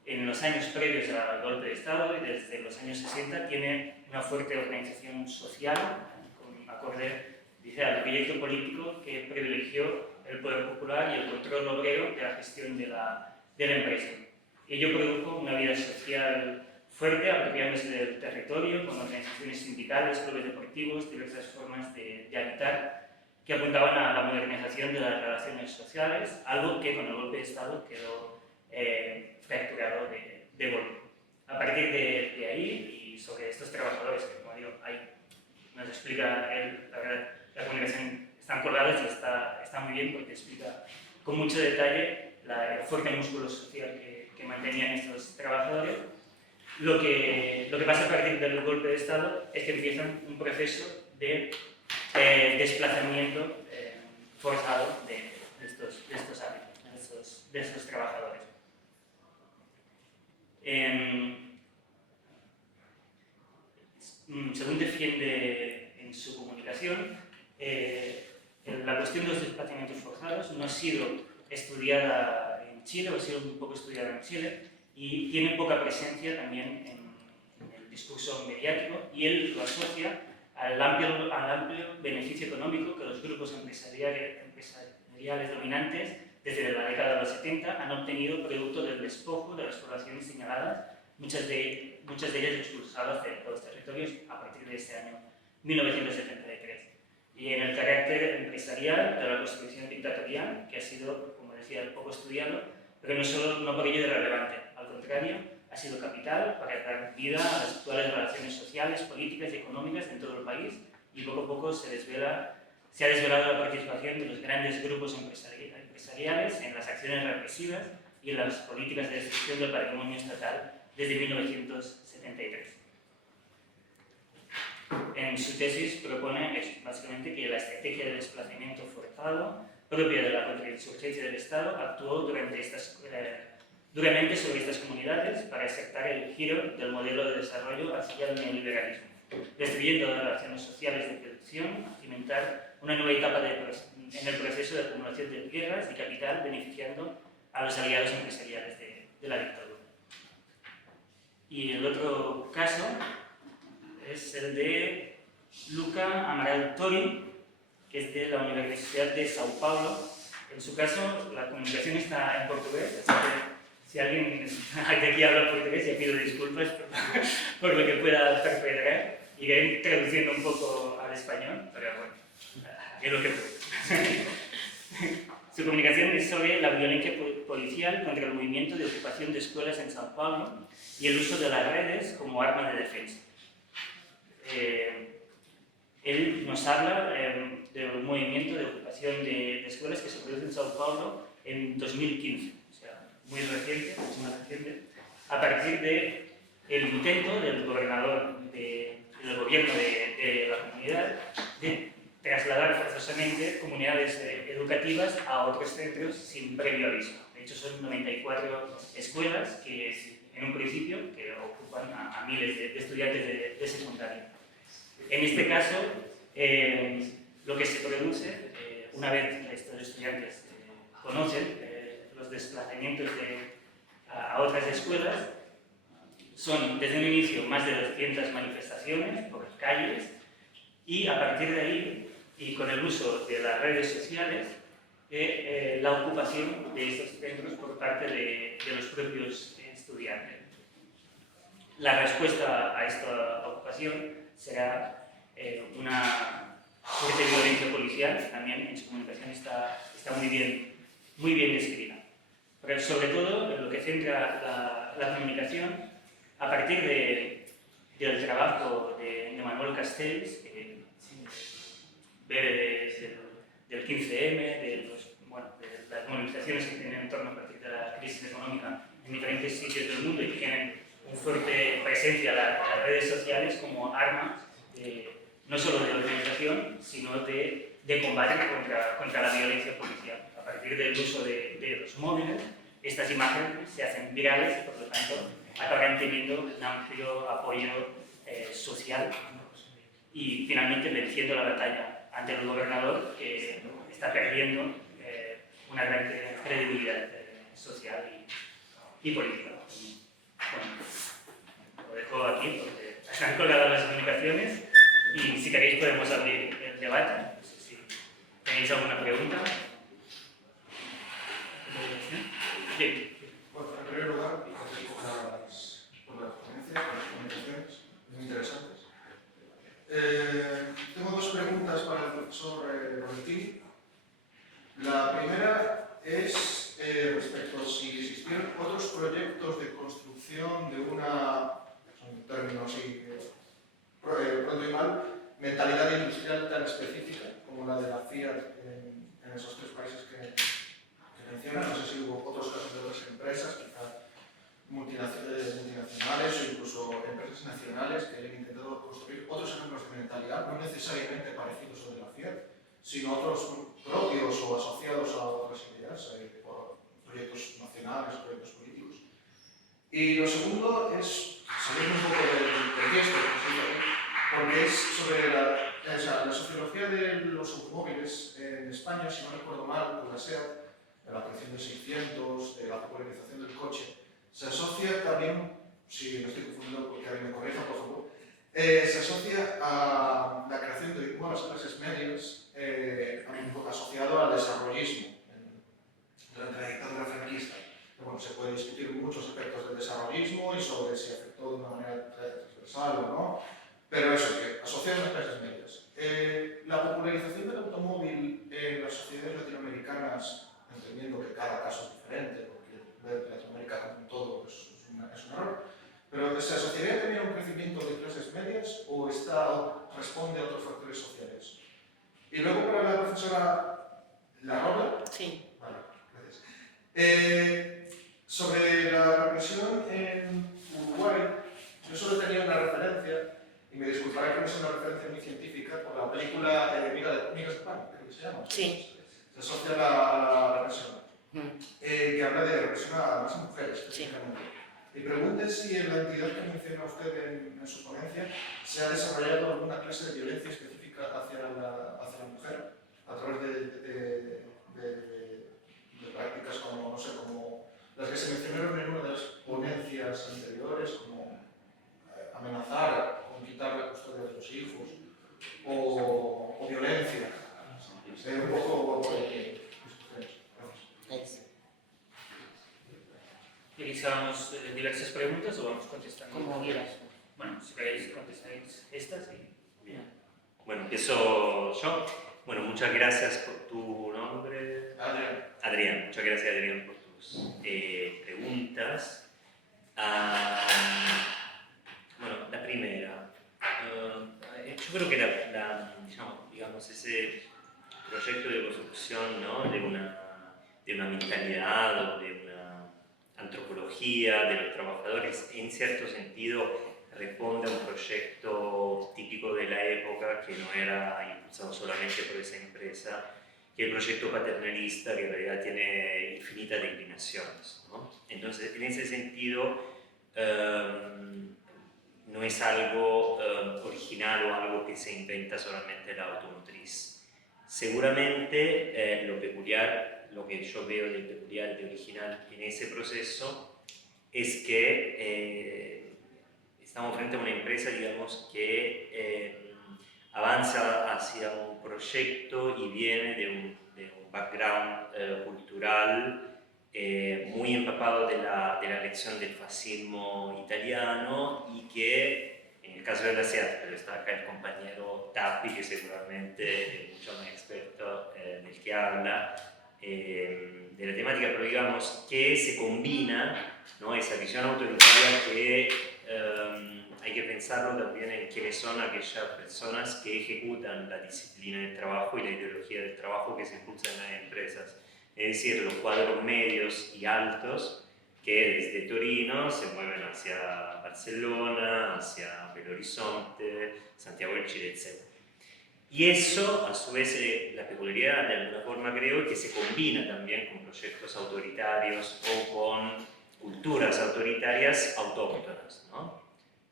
en los años previos al golpe de Estado y desde los años 60 tiene una fuerte organización social, acorde, dice, al proyecto político que privilegió el poder popular y el control obrero de la gestión de la empresa. Ello produjo una vida social fuerte, apropiándose del territorio, con organizaciones sindicales, clubes deportivos, diversas formas de habitar, que apuntaban a la modernización de las relaciones sociales, algo que con el golpe de Estado quedó fracturado de golpe. A partir de ahí, y sobre estos trabajadores, que como digo, ahí nos explica él, la verdad, la comunicación están colgadas y está muy bien porque explica con mucho detalle el fuerte músculo social que mantenían estos trabajadores. Lo que pasa a partir del golpe de Estado es que empiezan un proceso de desplazamiento forzado de estos ámbitos, de estos trabajadores. Según defiende en su comunicación, la cuestión de los desplazamientos forzados no ha sido estudiada en Chile, o ha sido un poco estudiada en Chile, y tiene poca presencia también en el discurso mediático, y él lo asocia al amplio beneficio económico que los grupos empresariales dominantes desde la década de los 70 han obtenido producto del despojo de las poblaciones señaladas, muchas de ellas expulsadas de los territorios a partir de este año 1973. Y en el carácter empresarial de la construcción dictatorial, que ha sido, como decía, poco estudiado, pero no por ello irrelevante. Al contrario, ha sido capital para dar vida a las actuales relaciones sociales, políticas y económicas en todo el país, y poco a poco se ha desvelado la participación de los grandes grupos empresariales en las acciones represivas y en las políticas de destrucción del patrimonio estatal desde 1973. En su tesis propone básicamente que la estrategia de desplazamiento forzado Estado, propia de la contrainsurgencia del Estado, actuó duramente sobre estas comunidades para aceptar el giro del modelo de desarrollo hacia el neoliberalismo, destruyendo las relaciones sociales de producción, a cimentar una nueva etapa en el proceso de acumulación de tierras y capital, beneficiando a los aliados empresariales de la dictadura. Y el otro caso es el de Luca Amaral Tori, que es de la Universidad de Sao Paulo. En su caso, la comunicación está en portugués, así que si alguien de aquí habla portugués, ya pido disculpas por lo que pueda perpetrar. Iré traduciendo un poco al español, pero bueno, es lo que puedo. Su comunicación es sobre la violencia policial contra el movimiento de ocupación de escuelas en Sao Paulo y el uso de las redes como arma de defensa. Él nos habla de un movimiento de ocupación de escuelas que se produce en Sao Paulo en 2015, o sea, muy reciente, mucho más reciente, a partir del intento del gobernador del gobierno de la comunidad de trasladar forzosamente comunidades educativas a otros centros sin previo aviso. De hecho, son 94 escuelas que en un principio que ocupan a miles de estudiantes de secundaria. En este caso, lo que se produce, una vez que estos estudiantes conocen los desplazamientos a otras escuelas, son desde un inicio más de 200 manifestaciones por calles y a partir de ahí, y con el uso de las redes sociales, la ocupación de estos centros por parte de los propios estudiantes. La respuesta a esta ocupación será una fuerte violencia policial, también en su comunicación está muy bien descrita. Pero sobre todo, en lo que centra la comunicación, a partir del trabajo de Manuel Castells, que bebe del 15M, de las movilizaciones que tienen en torno a partir de la crisis económica en diferentes sitios del mundo y que tienen una fuerte presencia las redes sociales como arma no solo de organización, sino de combate contra la violencia policial. A partir del uso de los móviles, estas imágenes se hacen virales y por lo tanto acaban teniendo un amplio apoyo social y finalmente venciendo la batalla ante el gobernador que está perdiendo una gran credibilidad social y política. Bueno, lo dejo aquí porque están colgadas las comunicaciones y si queréis podemos abrir el debate. No sé si tenéis alguna pregunta. Sí. Bueno, en primer lugar, gracias por las ponencias, por las comunicaciones, muy interesantes. Tengo dos preguntas para el profesor Robertini. La primera es respecto a si existieron otros proyectos de construcción de una, son términos así, pronto y mal, mentalidad industrial tan específica como la de la Fiat en esos tres países que mencionan. No sé si hubo otros casos de otras empresas, quizá multinacionales o incluso empresas nacionales que hayan intentado construir otros ejemplos de mentalidad, no necesariamente parecidos a los de la Fiat, sino otros propios o asociados a otras ideas, por proyectos nacionales, proyectos políticos. Y lo segundo es salir un poco del texto, porque es sobre la sociología de los automóviles en España, si no recuerdo mal, con la SEAT, de la aparición de 600, de la popularización del coche, se asocia también, si me estoy confundiendo, porque alguien me corrija, por favor, se asocia a la creación de nuevas clases medias asociado al desarrollismo durante la dictadura franquista. Bueno, se puede discutir muchos aspectos del desarrollismo y sobre si afectó de una manera transversal o no, pero eso, que asociado a las clases medias. La popularización del automóvil en las sociedades latinoamericanas, entendiendo que cada caso es diferente, porque ver Latinoamérica como un todo pues, es un error, pero ¿se asociaría también a un crecimiento de clases medias o responde a otros factores sociales? Y luego para la profesora Larrola. Sí. Vale, gracias. Sobre la represión en Uruguay, yo solo tenía una referencia, y me disculparé que no sea una referencia muy científica, por la película Migas de Pan, creo que se llama. Sí. se asocia a la represión, Mm. que habla de represión a las mujeres, Sí. específicamente. Y pregunte si en la entidad que menciona usted en su ponencia se ha desarrollado alguna clase de violencia específica hacia la mujer a través de prácticas como, no sé, como las que se mencionaron en una de las ponencias anteriores, como amenazar con quitar la custodia de los hijos o violencia. Un poco por aquí. Eso. ¿Realizamos diversas preguntas o vamos contestando? Como quieras. Bueno, si queréis contestáis estas y... Bien. Bueno, empiezo yo. Bueno, muchas gracias por tu nombre. Adrián. Adrián, muchas gracias Adrián por tus preguntas. Bueno, la primera. Yo creo que digamos, ese proyecto de construcción, ¿no?, de una mentalidad o de una antropología de los trabajadores, en cierto sentido responde a un proyecto típico de la época que no era impulsado solamente por esa empresa, que es el proyecto paternalista, que en realidad tiene infinitas declinaciones, ¿no? Entonces, en ese sentido, no es algo original o algo que se inventa solamente la automotriz. Seguramente lo peculiar, lo que yo veo de peculiar, de original en ese proceso, es que estamos frente a una empresa, digamos, que avanza hacia un proyecto y viene de un background cultural muy empapado de la lección del fascismo italiano, y que, en el caso de la SEAT, pero está acá el compañero Tappi, que seguramente es mucho más experto del que habla, de la temática, pero digamos que se combina, ¿no?, esa visión autoritaria que hay que pensarlo también en quiénes son aquellas personas que ejecutan la disciplina del trabajo y la ideología del trabajo que se impulsa en las empresas. Es decir, los cuadros medios y altos que desde Torino se mueven hacia Barcelona, hacia Belo Horizonte, Santiago del Chile, etc. Y eso, a su vez, la peculiaridad de alguna forma creo que se combina también con proyectos autoritarios o con culturas autoritarias autóctonas, ¿no?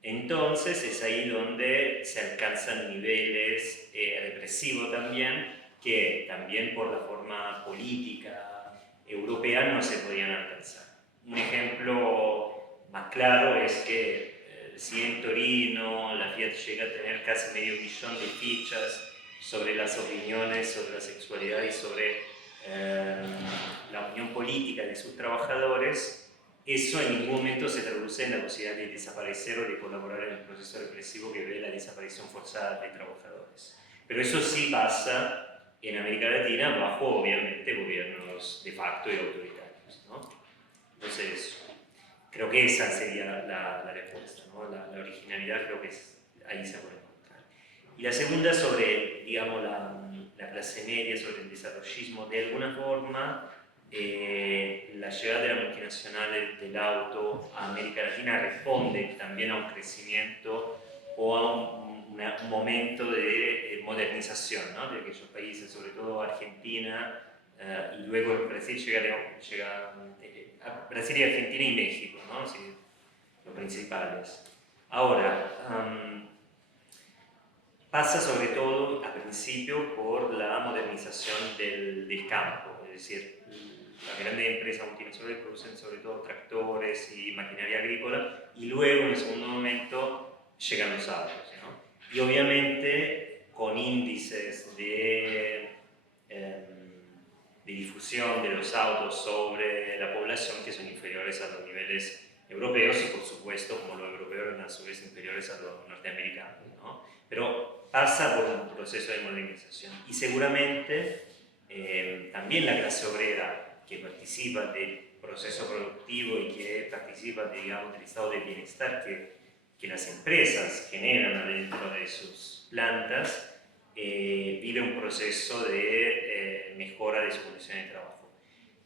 Entonces es ahí donde se alcanzan niveles represivos también, que también por la forma política europea no se podían alcanzar. Un ejemplo más claro es que si en Torino la Fiat llega a tener casi 500.000 de fichas sobre las opiniones, sobre la sexualidad y sobre la opinión política de sus trabajadores, eso en ningún momento se traduce en la posibilidad de desaparecer o de colaborar en el proceso represivo que ve la desaparición forzada de trabajadores. Pero eso sí pasa en América Latina bajo, obviamente, gobiernos de facto y autoritarios, ¿no? Entonces, creo que esa sería la respuesta, ¿no? La originalidad creo que ahí se puede encontrar. Y la segunda sobre, digamos, la clase media, sobre el desarrollismo, de alguna forma, la llegada de la multinacional del auto a América Latina responde también a un crecimiento o a un momento de modernización, ¿no?, de aquellos países, sobre todo Argentina, y luego Brasil llega Brasil y Argentina y México, ¿no?, sí, los principales. Ahora, pasa sobre todo al principio por la modernización del campo, es decir, las grandes empresas multinacionales producen sobre todo tractores y maquinaria agrícola, y luego en el segundo momento llegan los autos, ¿no? Y obviamente con índices de difusión de los autos sobre la población que son inferiores a los niveles europeos, y por supuesto, como los europeos eran a su vez inferiores a los norteamericanos, ¿no? Pero pasa por un proceso de modernización, y seguramente también la clase obrera que participa del proceso productivo y que participa, digamos, del estado de bienestar que las empresas generan adentro de sus plantas, vive un proceso de mejora de su condición de trabajo.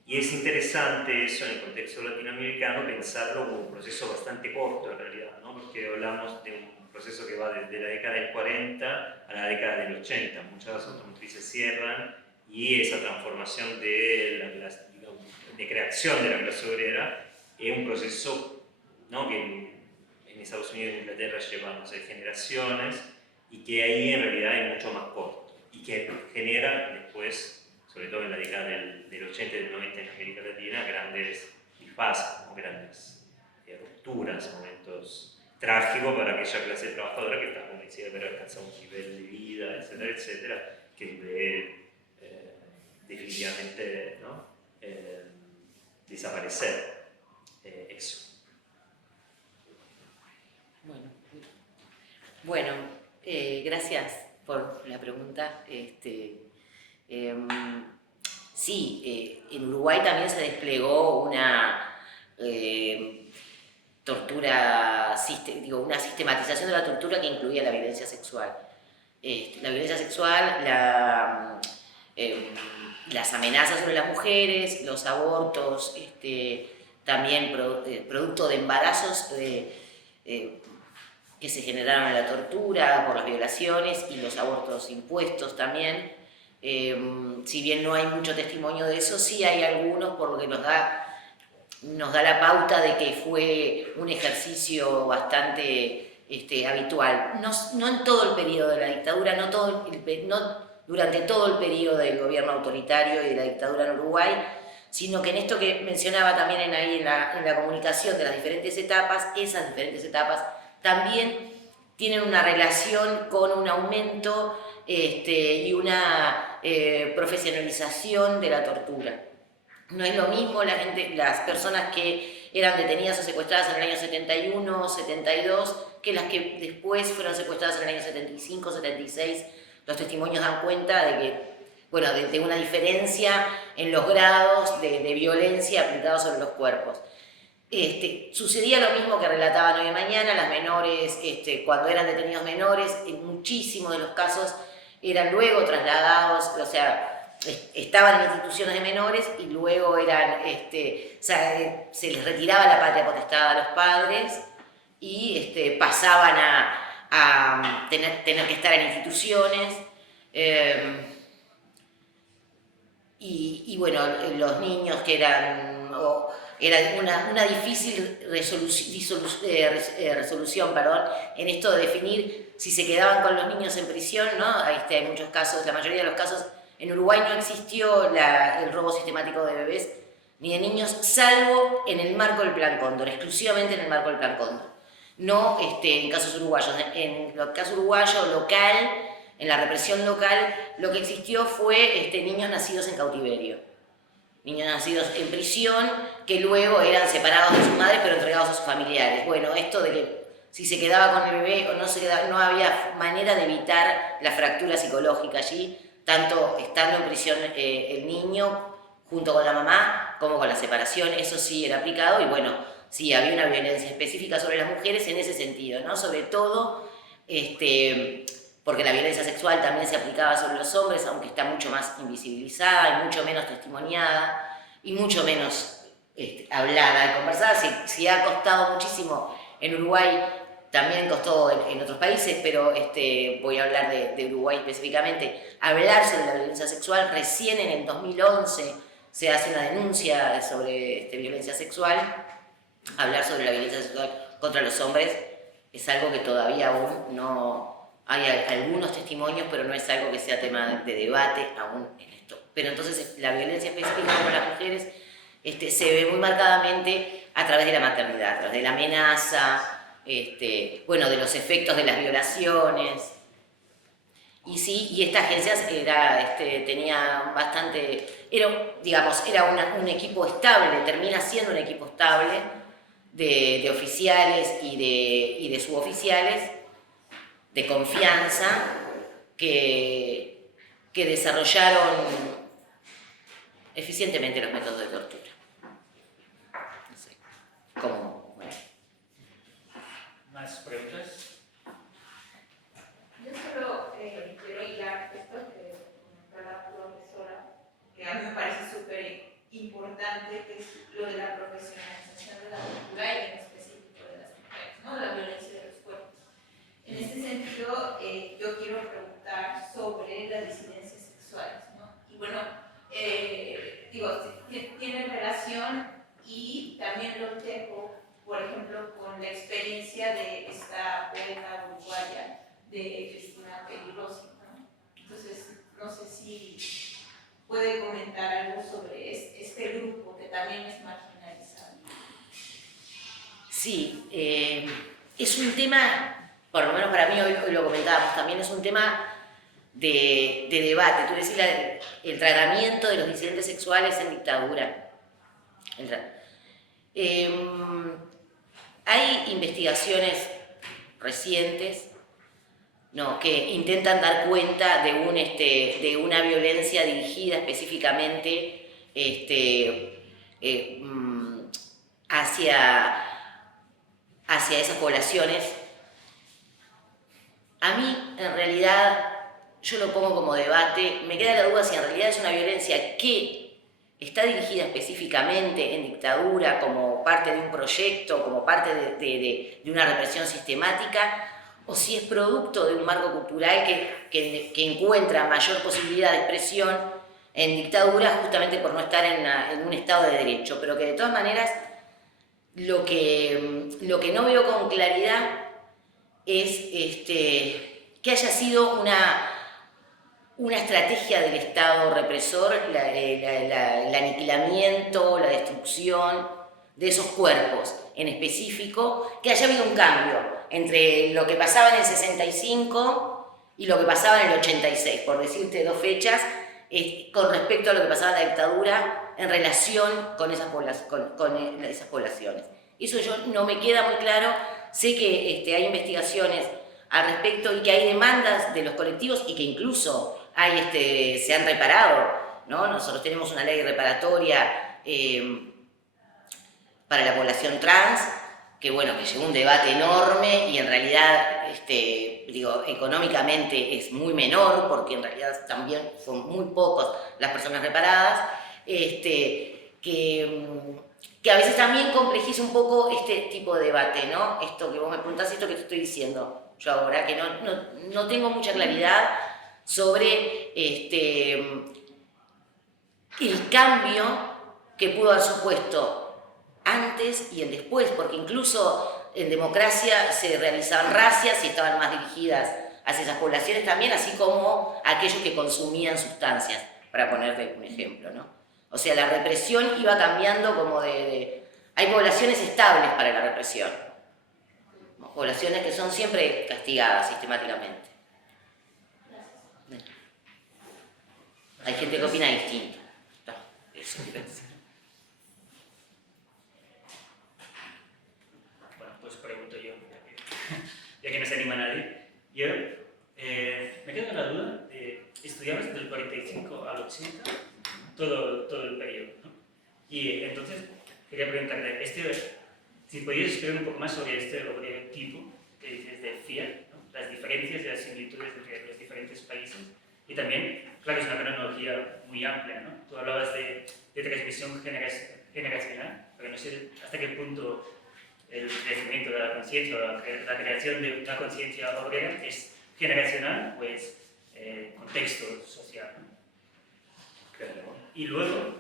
Y es interesante eso en el contexto latinoamericano, pensarlo como un proceso bastante corto en realidad, ¿no?, porque hablamos de un proceso que va desde la década del 40 a la década del 80. Muchas automotrices cierran y esa transformación de creación de la clase obrera es un proceso, ¿no?, que en Estados Unidos y en Inglaterra lleva, no sé, generaciones, y que ahí en realidad es mucho más corto, y que genera después, sobre todo en la década del 80 y del 90 en América Latina, grandes dispases, grandes rupturas, momentos trágicos para aquella clase trabajadora que está convencida de haber alcanzado un nivel de vida, etcétera, etcétera, que ve definitivamente, ¿no?, desaparecer eso. Bueno, gracias por la pregunta. Sí, en Uruguay también se desplegó una una sistematización de la tortura que incluía la violencia sexual. La violencia sexual, las amenazas sobre las mujeres, los abortos, también producto de embarazos que se generaron en la tortura, por las violaciones y los abortos impuestos también. Si bien no hay mucho testimonio de eso, sí hay algunos, por lo que nos da la pauta de que fue un ejercicio bastante habitual. No en todo el periodo de la dictadura, no durante todo el periodo del gobierno autoritario y de la dictadura en Uruguay, sino que en esto que mencionaba también en la comunicación de las diferentes etapas, esas diferentes etapas también tienen una relación con un aumento y una profesionalización de la tortura. No es lo mismo las personas que eran detenidas o secuestradas en el año 71, 72, que las que después fueron secuestradas en el año 75, 76. Los testimonios dan cuenta de que, bueno, de una diferencia en los grados de violencia aplicados sobre los cuerpos. Sucedía lo mismo que relataban hoy de mañana, las menores, cuando eran detenidos menores, en muchísimos de los casos eran luego trasladados, o sea, estaban en instituciones de menores y luego se les retiraba la patria potestad a los padres y pasaban a tener que estar en instituciones. Y bueno, los niños que eran una difícil resolución, en esto de definir si se quedaban con los niños en prisión, ¿no? Hay muchos casos, la mayoría de los casos, en Uruguay no existió el robo sistemático de bebés ni de niños, salvo en el marco del Plan Cóndor, exclusivamente en el marco del Plan Cóndor. No en casos uruguayos. En el caso uruguayo local, en la represión local, lo que existió fue niños nacidos en cautiverio. Niños nacidos en prisión que luego eran separados de sus madres pero entregados a sus familiares. Bueno, esto de que si se quedaba con el bebé o no se quedaba, no había manera de evitar la fractura psicológica allí, tanto estando en prisión el niño junto con la mamá como con la separación, eso sí era aplicado y bueno, sí había una violencia específica sobre las mujeres en ese sentido, ¿no? Sobre todo, porque la violencia sexual también se aplicaba sobre los hombres, aunque está mucho más invisibilizada y mucho menos testimoniada y mucho menos hablada y conversada. Sí ha costado muchísimo en Uruguay, también costó en otros países, pero voy a hablar de Uruguay específicamente. Hablar sobre la violencia sexual, recién en el 2011 se hace una denuncia sobre violencia sexual. Hablar sobre la violencia sexual contra los hombres es algo que todavía aún no... Hay algunos testimonios, pero no es algo que sea tema de debate aún en esto. Pero entonces la violencia específica contra las mujeres se ve muy marcadamente a través de la maternidad, a través de la amenaza, de los efectos de las violaciones. Y sí, y esta agencia tenía bastante... Era un equipo estable, termina siendo un equipo estable de oficiales y de suboficiales de confianza que desarrollaron eficientemente los métodos de tortura. No sé, ¿cómo? Bueno. ¿Más preguntas? Yo solo quiero hilar esto que comentó la profesora, que a mí me parece súper importante, que es lo de la profesionalización de la tortura y en específico de las mujeres, ¿no? La violencia de los cuerpos. En ese sentido, yo quiero preguntar sobre las disidencias sexuales, ¿no? Y bueno, si puede comentar algo sobre este grupo que también es marginalizado. Sí, es un tema, por lo menos para mí, hoy lo comentábamos, también es un tema de debate. Tú decís el tratamiento de los disidentes sexuales en dictadura. Hay investigaciones recientes, ¿no?, que intentan dar cuenta de una violencia dirigida específicamente hacia esas poblaciones. A mí, en realidad, yo lo pongo como debate, me queda la duda si en realidad es una violencia que está dirigida específicamente en dictadura como parte de un proyecto, como parte de una represión sistemática, o si es producto de un marco cultural que encuentra mayor posibilidad de expresión en dictadura justamente por no estar en un Estado de Derecho, pero que de todas maneras lo que no veo con claridad es que haya sido una estrategia del Estado represor, el aniquilamiento, la destrucción de esos cuerpos en específico, que haya habido un cambio entre lo que pasaba en el 65 y lo que pasaba en el 86, por decirte dos fechas, con respecto a lo que pasaba en la dictadura en relación con esas poblaciones. Eso yo no me queda muy claro. Sé que hay investigaciones al respecto y que hay demandas de los colectivos y que incluso se han reparado, ¿no? Nosotros tenemos una ley reparatoria para la población trans, que bueno, que llevó un debate enorme y en realidad, económicamente es muy menor, porque en realidad también son muy pocas las personas reparadas, que a veces también complejiza un poco este tipo de debate, ¿no? Esto que vos me preguntás, esto que te estoy diciendo yo ahora, que no tengo mucha claridad sobre el cambio que pudo haber supuesto antes y el después, porque incluso en democracia se realizaban racias y estaban más dirigidas hacia esas poblaciones también, así como aquellos que consumían sustancias, para ponerte un ejemplo, ¿no? O sea, la represión iba cambiando como hay poblaciones estables para la represión, poblaciones que son siempre castigadas sistemáticamente. Hay gente que opina distinto. No, eso es diverso. Bueno, pues pregunto yo, ya que no se anima nadie. Yo me quedo con la duda de estudiabas del 45 al 80 todo el periodo, ¿no? Y entonces quería preguntarte, si podías explicar un poco más sobre este obrero tipo que dices de FIA, ¿no? Las diferencias y las similitudes entre los diferentes países. Y también, claro, es una cronología muy amplia, ¿no? Tú hablabas de transmisión generacional, pero no sé hasta qué punto el crecimiento de la conciencia o la creación de una conciencia obrera es generacional o es contexto social, ¿no? Claro. Y luego,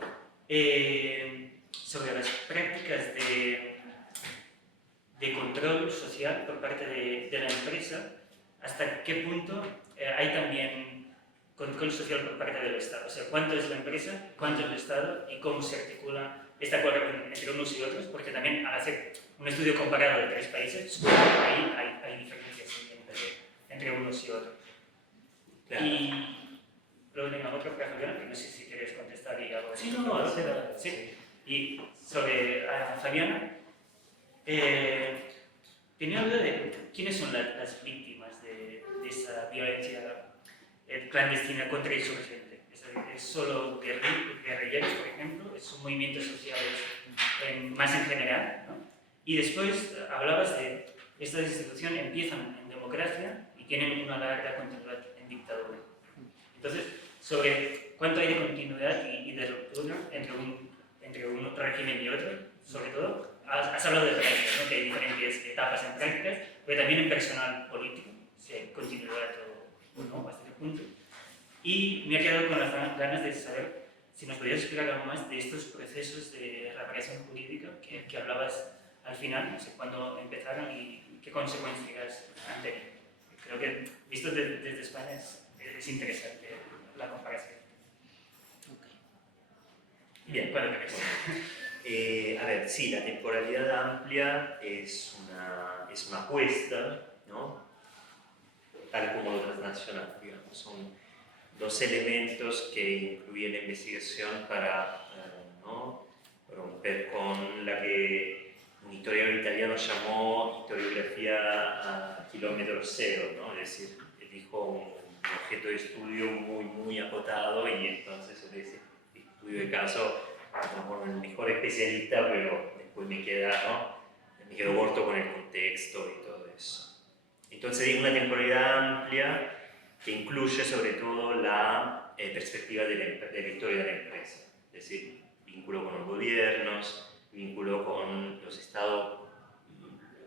sobre las prácticas de control social por parte de la empresa, ¿hasta qué punto hay también control social por parte del Estado? O sea, ¿cuánto es la empresa, cuánto es el Estado y cómo se articula esta colaboración entre unos y otros? Porque también al hacer un estudio comparado de 3 países, hay diferencias entre unos y otros. Claro. Y luego tengo otra pregunta, que no sé si quieres contestar y algo. Sí, no, sí. Y sobre Fabiana, tenía duda de quiénes son las víctimas de esa violencia clandestina contra insurgente. ¿Es solo guerrilleros, por ejemplo? ¿Son movimientos sociales más en general, ¿no? Y después hablabas de estas instituciones empiezan en democracia y tienen una larga continuidad en dictadura. Entonces, sobre cuánto hay de continuidad y de ruptura entre un régimen y otro, sobre todo, has hablado de prácticas, ¿no? Que hay diferentes etapas en prácticas, pero también en personal político, si hay continuidad o no, hasta qué punto. Y me ha quedado con las ganas de saber si nos podrías explicar algo más de estos procesos de reparación jurídica que hablabas al final, no sé cuándo empezaron y qué consecuencias han tenido. Creo que, visto desde España, es interesante la comparación. Bien, cuando quieras. a ver, sí, la temporalidad amplia es una apuesta, ¿no? Tal como lo transnacional, digamos. Son dos elementos que incluye la investigación para ¿no? romper con la que un historiador italiano llamó historiografía a kilómetro cero, ¿no? Es decir, elijo un objeto de estudio muy acotado y entonces ese estudio de caso me transformo en el mejor especialista, pero después me quedo corto con el contexto y todo eso. Entonces hay una temporalidad amplia que incluye sobre todo la perspectiva de la historia de la empresa, es decir, vínculo con los gobiernos, vínculo con los estados,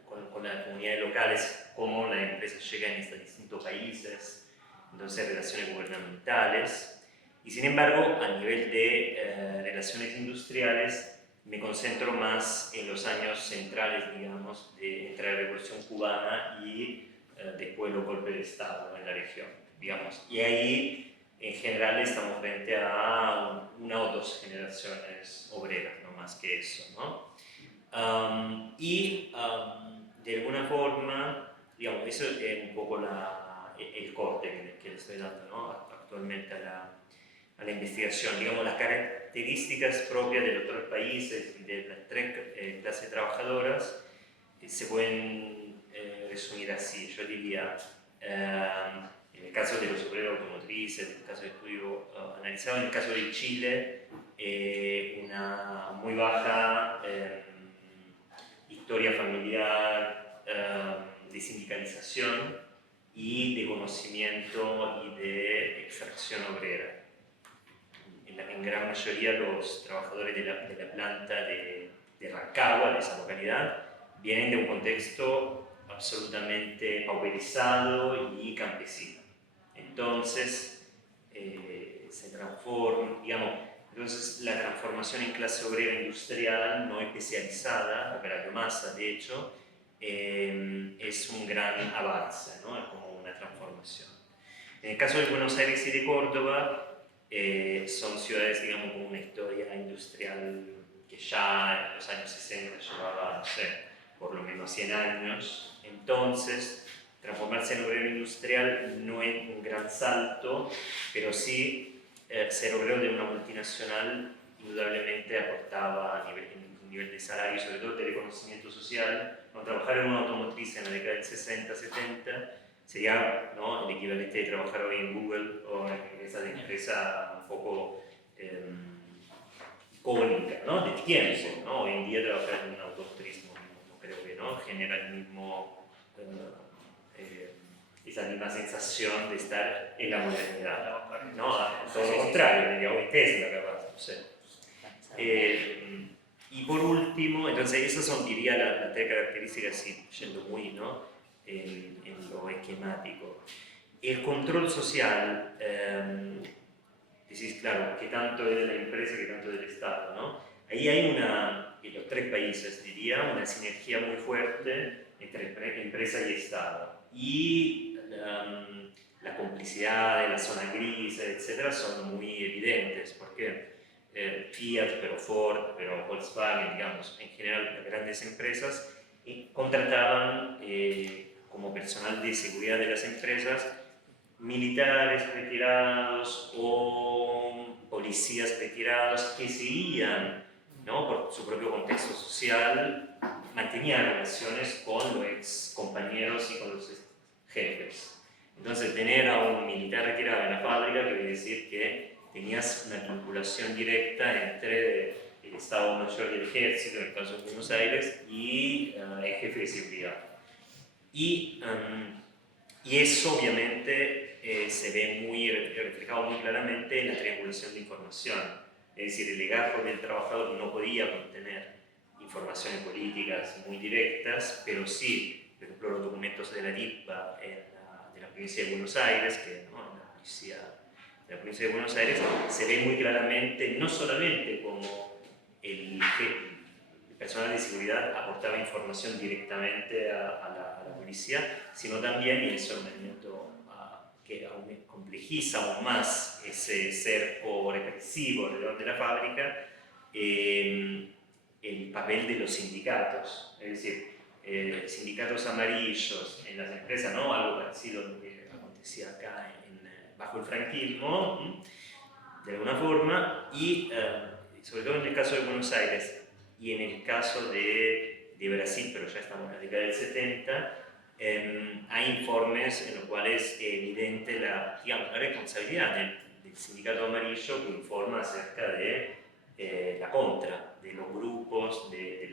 con las comunidades locales, cómo la empresa llega en estos distintos países, entonces relaciones gubernamentales. Y sin embargo, a nivel de relaciones industriales, me concentro más en los años centrales, digamos, entre la Revolución Cubana y después los golpes de Estado en la región, digamos. Y ahí, en general, estamos frente a una o dos generaciones obreras, no más que eso, ¿no? De alguna forma, digamos, eso es un poco el corte que le estoy dando, ¿no? Actualmente a la investigación. Digamos, las características propias de los tres países y de las tres clases trabajadoras se pueden resumir así. Yo diría, en el caso de los obreros automotrices, en el caso de estudio analizado, en el caso de Chile, una muy baja historia familiar, de sindicalización y de conocimiento y de extracción obrera. En gran mayoría los trabajadores de la planta de Rancagua, de esa localidad, vienen de un contexto absolutamente pauperizado y campesino. Entonces, se transforma, digamos, entonces la transformación en clase obrera industrial no especializada, la biomasa de hecho, es un gran avance, ¿no? Es como una transformación. En el caso de Buenos Aires y de Córdoba, son ciudades, digamos, con una historia industrial que ya en los años 60 llevaba, no sé, por lo menos 100 años. Entonces, transformarse en obrero industrial no es un gran salto, pero sí ser obrero de una multinacional indudablemente aportaba a nivel de salario y sobre todo de reconocimiento social. No, trabajar en una automotriz en la década del 60-70 sería, ¿no?, el equivalente de trabajar hoy en Google o en esa empresa un poco icónica, ¿no?, del tiempo, ¿no? Hoy en día trabajar en un automotriz no creo que, ¿no?, genera el mismo, esa misma sensación de estar en la modernidad, ¿no? Todo lo contrario, diría hoy Tesla capaz, no sé. Y por último, entonces esas son, diría, las tres características, sí, yendo muy, ¿no?, en lo esquemático. El control social, decís, claro, que tanto es de la empresa, que tanto del Estado, ¿no? Ahí hay en los tres países, diría, una sinergia muy fuerte entre empresa y Estado. Y la complicidad de la zona gris, etcétera, son muy evidentes, porque Fiat, pero Ford, pero Volkswagen, digamos, en general las grandes empresas, contrataban como personal de seguridad de las empresas militares retirados o policías retirados que seguían, ¿no?, por su propio contexto social, mantenían relaciones con los ex compañeros y con los jefes. Entonces, tener a un militar retirado en la fábrica quiere decir que tenías una vinculación directa entre el Estado Mayor del Ejército, en el caso de Buenos Aires, y el jefe de seguridad. Y eso obviamente se ve reflejado muy claramente en la triangulación de información. Es decir, el legajo del trabajador no podía contener informaciones políticas muy directas, pero sí, por ejemplo, los documentos de la DIPA de la provincia de Buenos Aires, que, ¿no?, en la policía de la provincia de Buenos Aires, se ve muy claramente, no solamente como el personal de seguridad aportaba información directamente a la policía, sino también, y eso es un elemento que complejiza aún más ese cerco represivo alrededor de la fábrica, el papel de los sindicatos, es decir, sindicatos amarillos en las empresas, ¿no? Algo parecido a lo que acontecía acá bajo el franquismo, de alguna forma, y sobre todo en el caso de Buenos Aires y en el caso de Brasil, pero ya estamos en la década del 70, hay informes en los cuales es evidente la responsabilidad del sindicato amarillo, que informa acerca de la contra de los grupos de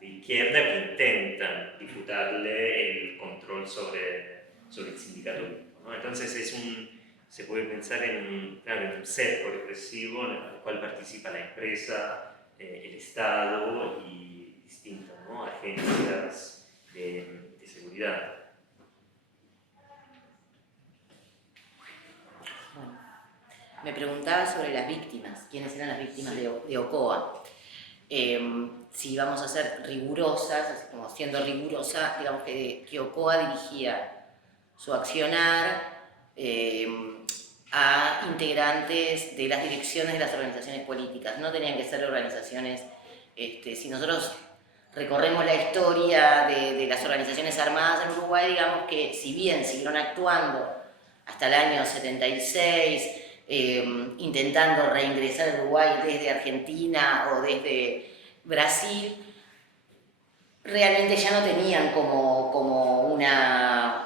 izquierda que intentan disputarle el control sobre el sindicato único, ¿no? Entonces se puede pensar en un cerco represivo en el cual participa la empresa, el Estado y distintas, ¿no?, agencias de seguridad. Bueno, me preguntaba sobre las víctimas, quiénes eran las víctimas de Ocoa. Si vamos a ser rigurosas, así como siendo rigurosa, digamos que Ocoa dirigía su accionar a integrantes de las direcciones de las organizaciones políticas. No tenían que ser organizaciones, si nosotros recorremos la historia de las organizaciones armadas en Uruguay, digamos que si bien siguieron actuando hasta el año 76, intentando reingresar a Uruguay desde Argentina o desde Brasil, realmente ya no tenían como una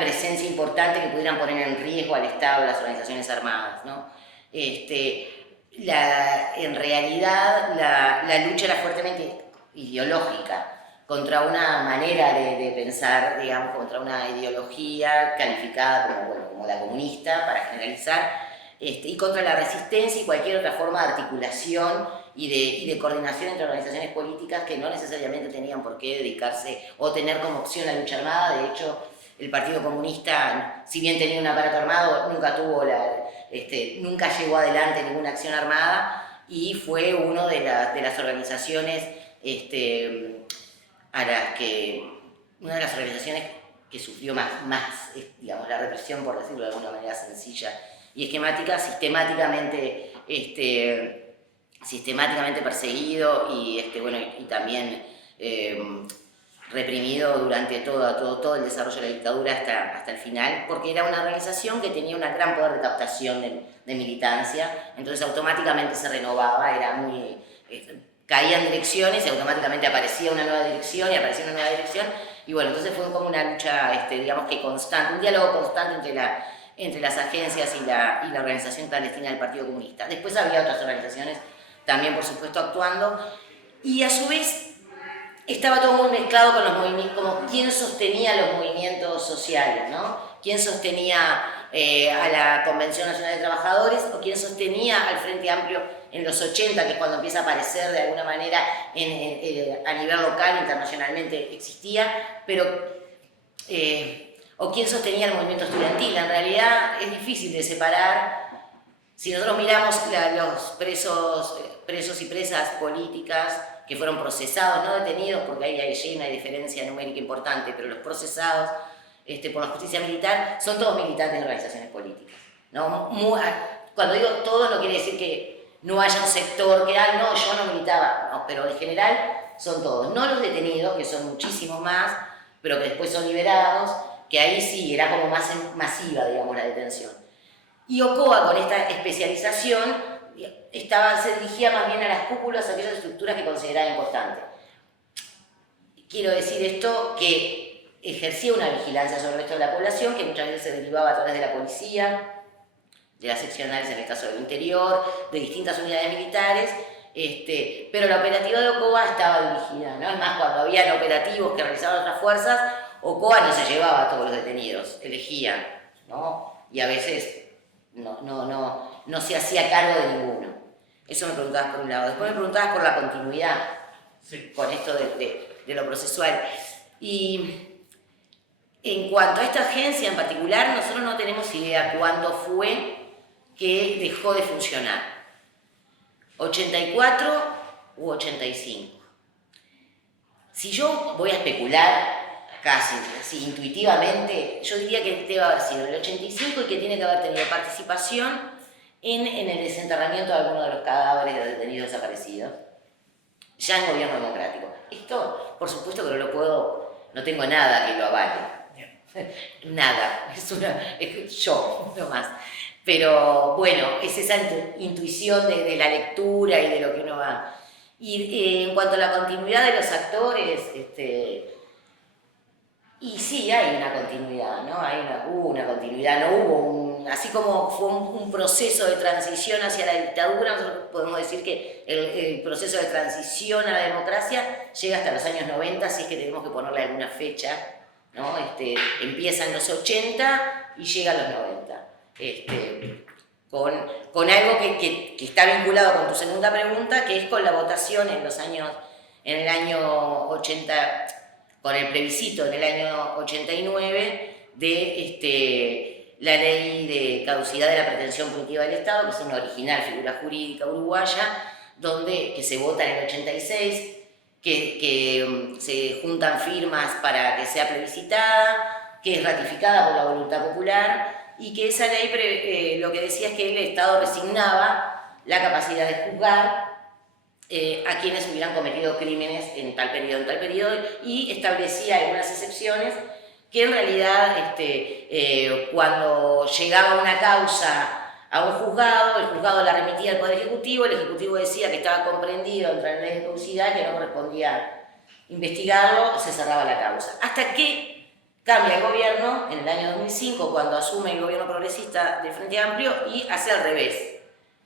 presencia importante que pudieran poner en riesgo al Estado, las organizaciones armadas, ¿no? En realidad la lucha era fuertemente ideológica contra una manera de pensar, digamos, contra una ideología calificada como la comunista, para generalizar, y contra la resistencia y cualquier otra forma de articulación y de coordinación entre organizaciones políticas que no necesariamente tenían por qué dedicarse o tener como opción la lucha armada. De hecho, el Partido Comunista, si bien tenía un aparato armado, nunca llegó adelante ninguna acción armada, y fue una de las organizaciones una de las organizaciones que sufrió más digamos, la represión, por decirlo de alguna manera sencilla y esquemática, sistemáticamente perseguido y también reprimido durante todo el desarrollo de la dictadura hasta el final, porque era una organización que tenía un gran poder de captación de militancia, entonces automáticamente se renovaba, caían direcciones y automáticamente aparecía una nueva dirección, y bueno, entonces fue como una lucha, digamos que constante, un diálogo constante entre las agencias y la organización clandestina del Partido Comunista. Después había otras organizaciones también, por supuesto, actuando, y a su vez estaba todo muy mezclado con los movimientos, como quién sostenía los movimientos sociales, ¿no? Quién sostenía a la Convención Nacional de Trabajadores o quién sostenía al Frente Amplio en los 80, que es cuando empieza a aparecer de alguna manera a nivel local, internacionalmente existía, pero o quién sostenía el movimiento estudiantil. En realidad es difícil de separar. Si nosotros miramos los presos y presas políticas que fueron procesados, no detenidos, porque ahí hay una diferencia numérica importante, pero los procesados por la justicia militar son todos militantes de organizaciones políticas, ¿no? Cuando digo todos, no quiere decir que no haya un sector que, no, yo no militaba, no, pero en general son todos, no los detenidos, que son muchísimos más, pero que después son liberados, que ahí sí era como más masiva, digamos, la detención. Y Ocoa, con esta especialización, se dirigía más bien a las cúpulas, a aquellas estructuras que consideraba importantes. Quiero decir esto, que ejercía una vigilancia sobre el resto de la población, que muchas veces se derivaba a través de la policía, de las seccionales en el caso del interior, de distintas unidades militares, pero la operativa de Ocoa estaba dirigida, ¿no? Es más, cuando habían operativos que realizaban otras fuerzas, Ocoa no se llevaba a todos los detenidos, elegía, ¿no? Y a veces no se hacía cargo de ninguno. Eso me preguntabas por un lado. Después me preguntabas por la continuidad, sí, con esto de lo procesual. Y en cuanto a esta agencia en particular, nosotros no tenemos idea cuándo fue que dejó de funcionar. 84 u 85. Si yo voy a especular, casi así intuitivamente, yo diría que debe haber sido el 85 y que tiene que haber tenido participación en el desenterramiento de algunos de los cadáveres de detenidos desaparecidos, ya en gobierno democrático. Esto, por supuesto que no tengo nada que lo avale. Nada, yo nomás. Pero bueno, es esa intuición de la lectura y de lo que uno va. Y en cuanto a la continuidad de los actores, y sí, hay una continuidad, ¿no? Hubo una continuidad, no hubo así como fue un proceso de transición hacia la dictadura, nosotros podemos decir que el proceso de transición a la democracia llega hasta los años 90, si es que tenemos que ponerle alguna fecha, ¿no? Empieza en los 80 y llega a los 90. Con algo que está vinculado con tu segunda pregunta, que es con la votación en el año 80, con el plebiscito en el año 89 de la ley de caducidad de la pretensión punitiva del Estado, que es una original figura jurídica uruguaya, que se vota en el 86, que se juntan firmas para que sea plebiscitada, que es ratificada por la voluntad popular, y que esa ley lo que decía es que el Estado resignaba la capacidad de juzgar a quienes hubieran cometido crímenes en tal periodo, y establecía algunas excepciones que en realidad cuando llegaba una causa a un juzgado, el juzgado la remitía al Poder Ejecutivo, el Ejecutivo decía que estaba comprendido entre la ley de caducidad, que no correspondía investigarlo, se cerraba la causa. Hasta que cambia el gobierno en el año 2005, cuando asume el gobierno progresista del Frente Amplio, y hace al revés.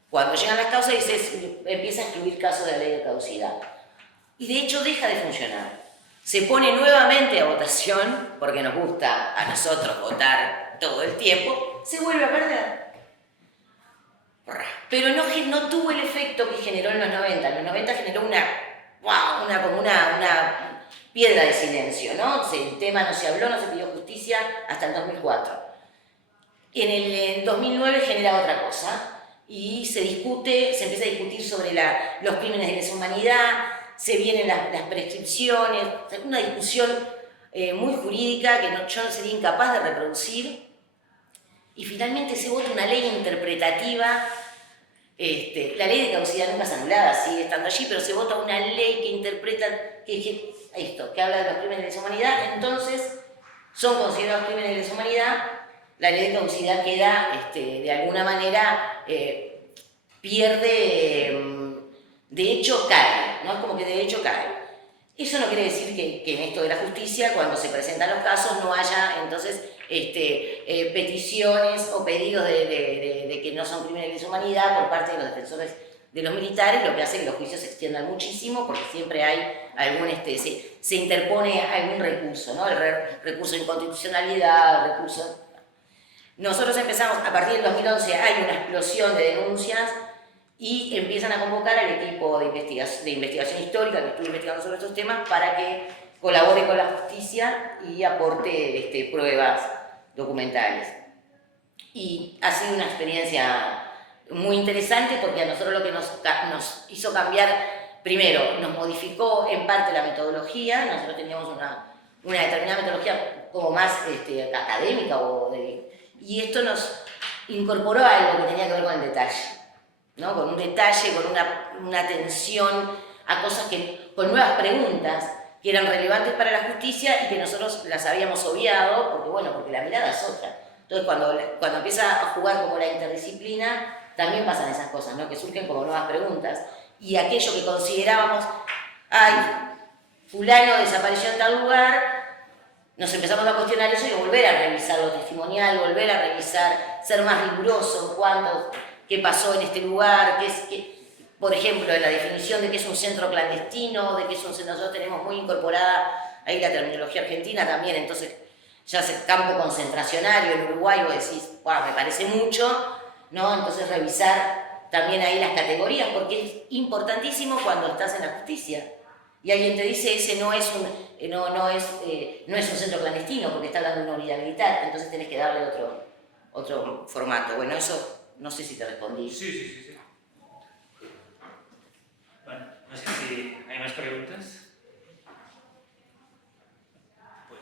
Cuando llegan las causas empieza a excluir casos de ley de caducidad. Y de hecho deja de funcionar. Se pone nuevamente a votación, porque nos gusta a nosotros votar todo el tiempo, se vuelve a perder. Pero no tuvo el efecto que generó en los 90. En los 90 generó como una piedra de silencio, ¿no? El tema no se habló, no se pidió justicia hasta el 2004. En el 2009 genera otra cosa. Y se empieza a discutir sobre los crímenes de lesa humanidad, se vienen las prescripciones, una discusión muy jurídica que yo no sería incapaz de reproducir, y finalmente se vota una ley interpretativa. La ley de caducidad nunca es anulada, sigue estando allí, pero se vota una ley que interpreta, que habla de los crímenes de lesa humanidad, entonces son considerados crímenes de lesa humanidad. La ley de caducidad queda, de alguna manera, pierde, de hecho cae, ¿no? Es como que de hecho cae. Eso no quiere decir que en esto de la justicia, cuando se presentan los casos, no haya entonces peticiones o pedidos de que no son crímenes de lesa humanidad por parte de los defensores de los militares, lo que hace que los juicios se extiendan muchísimo, porque siempre hay se interpone algún recurso, ¿no? El recurso de inconstitucionalidad, el recurso. Nosotros empezamos, a partir del 2011 hay una explosión de denuncias y empiezan a convocar al equipo de investigación histórica que estuvo investigando sobre estos temas para que colabore con la justicia y aporte pruebas documentales. Y ha sido una experiencia muy interesante, porque a nosotros lo que nos hizo cambiar, primero, nos modificó en parte la metodología. Nosotros teníamos una determinada metodología como más académica, y esto nos incorporó algo que tenía que ver con el detalle, ¿no? Con un detalle, con una atención a cosas con nuevas preguntas que eran relevantes para la justicia y que nosotros las habíamos obviado, porque la mirada es otra. Entonces cuando empieza a jugar como la interdisciplina, también pasan esas cosas, ¿no? Que surgen como nuevas preguntas, y aquello que considerábamos, fulano desapareció en tal lugar, nos empezamos a cuestionar eso y a volver a revisar lo testimonial, volver a revisar, ser más riguroso en qué pasó en este lugar, por ejemplo, en la definición de qué es un centro clandestino, de qué es un centro. Nosotros tenemos muy incorporada ahí la terminología argentina también, entonces ya es el campo concentracionario en Uruguay, vos decís, me parece mucho, ¿no? Entonces revisar también ahí las categorías, porque es importantísimo cuando estás en la justicia y alguien te dice ese no es un centro clandestino porque está hablando de una unidad militar, entonces tenés que darle otro formato. Bueno, eso no sé si te respondí. Sí. Bueno, no sé si hay más preguntas.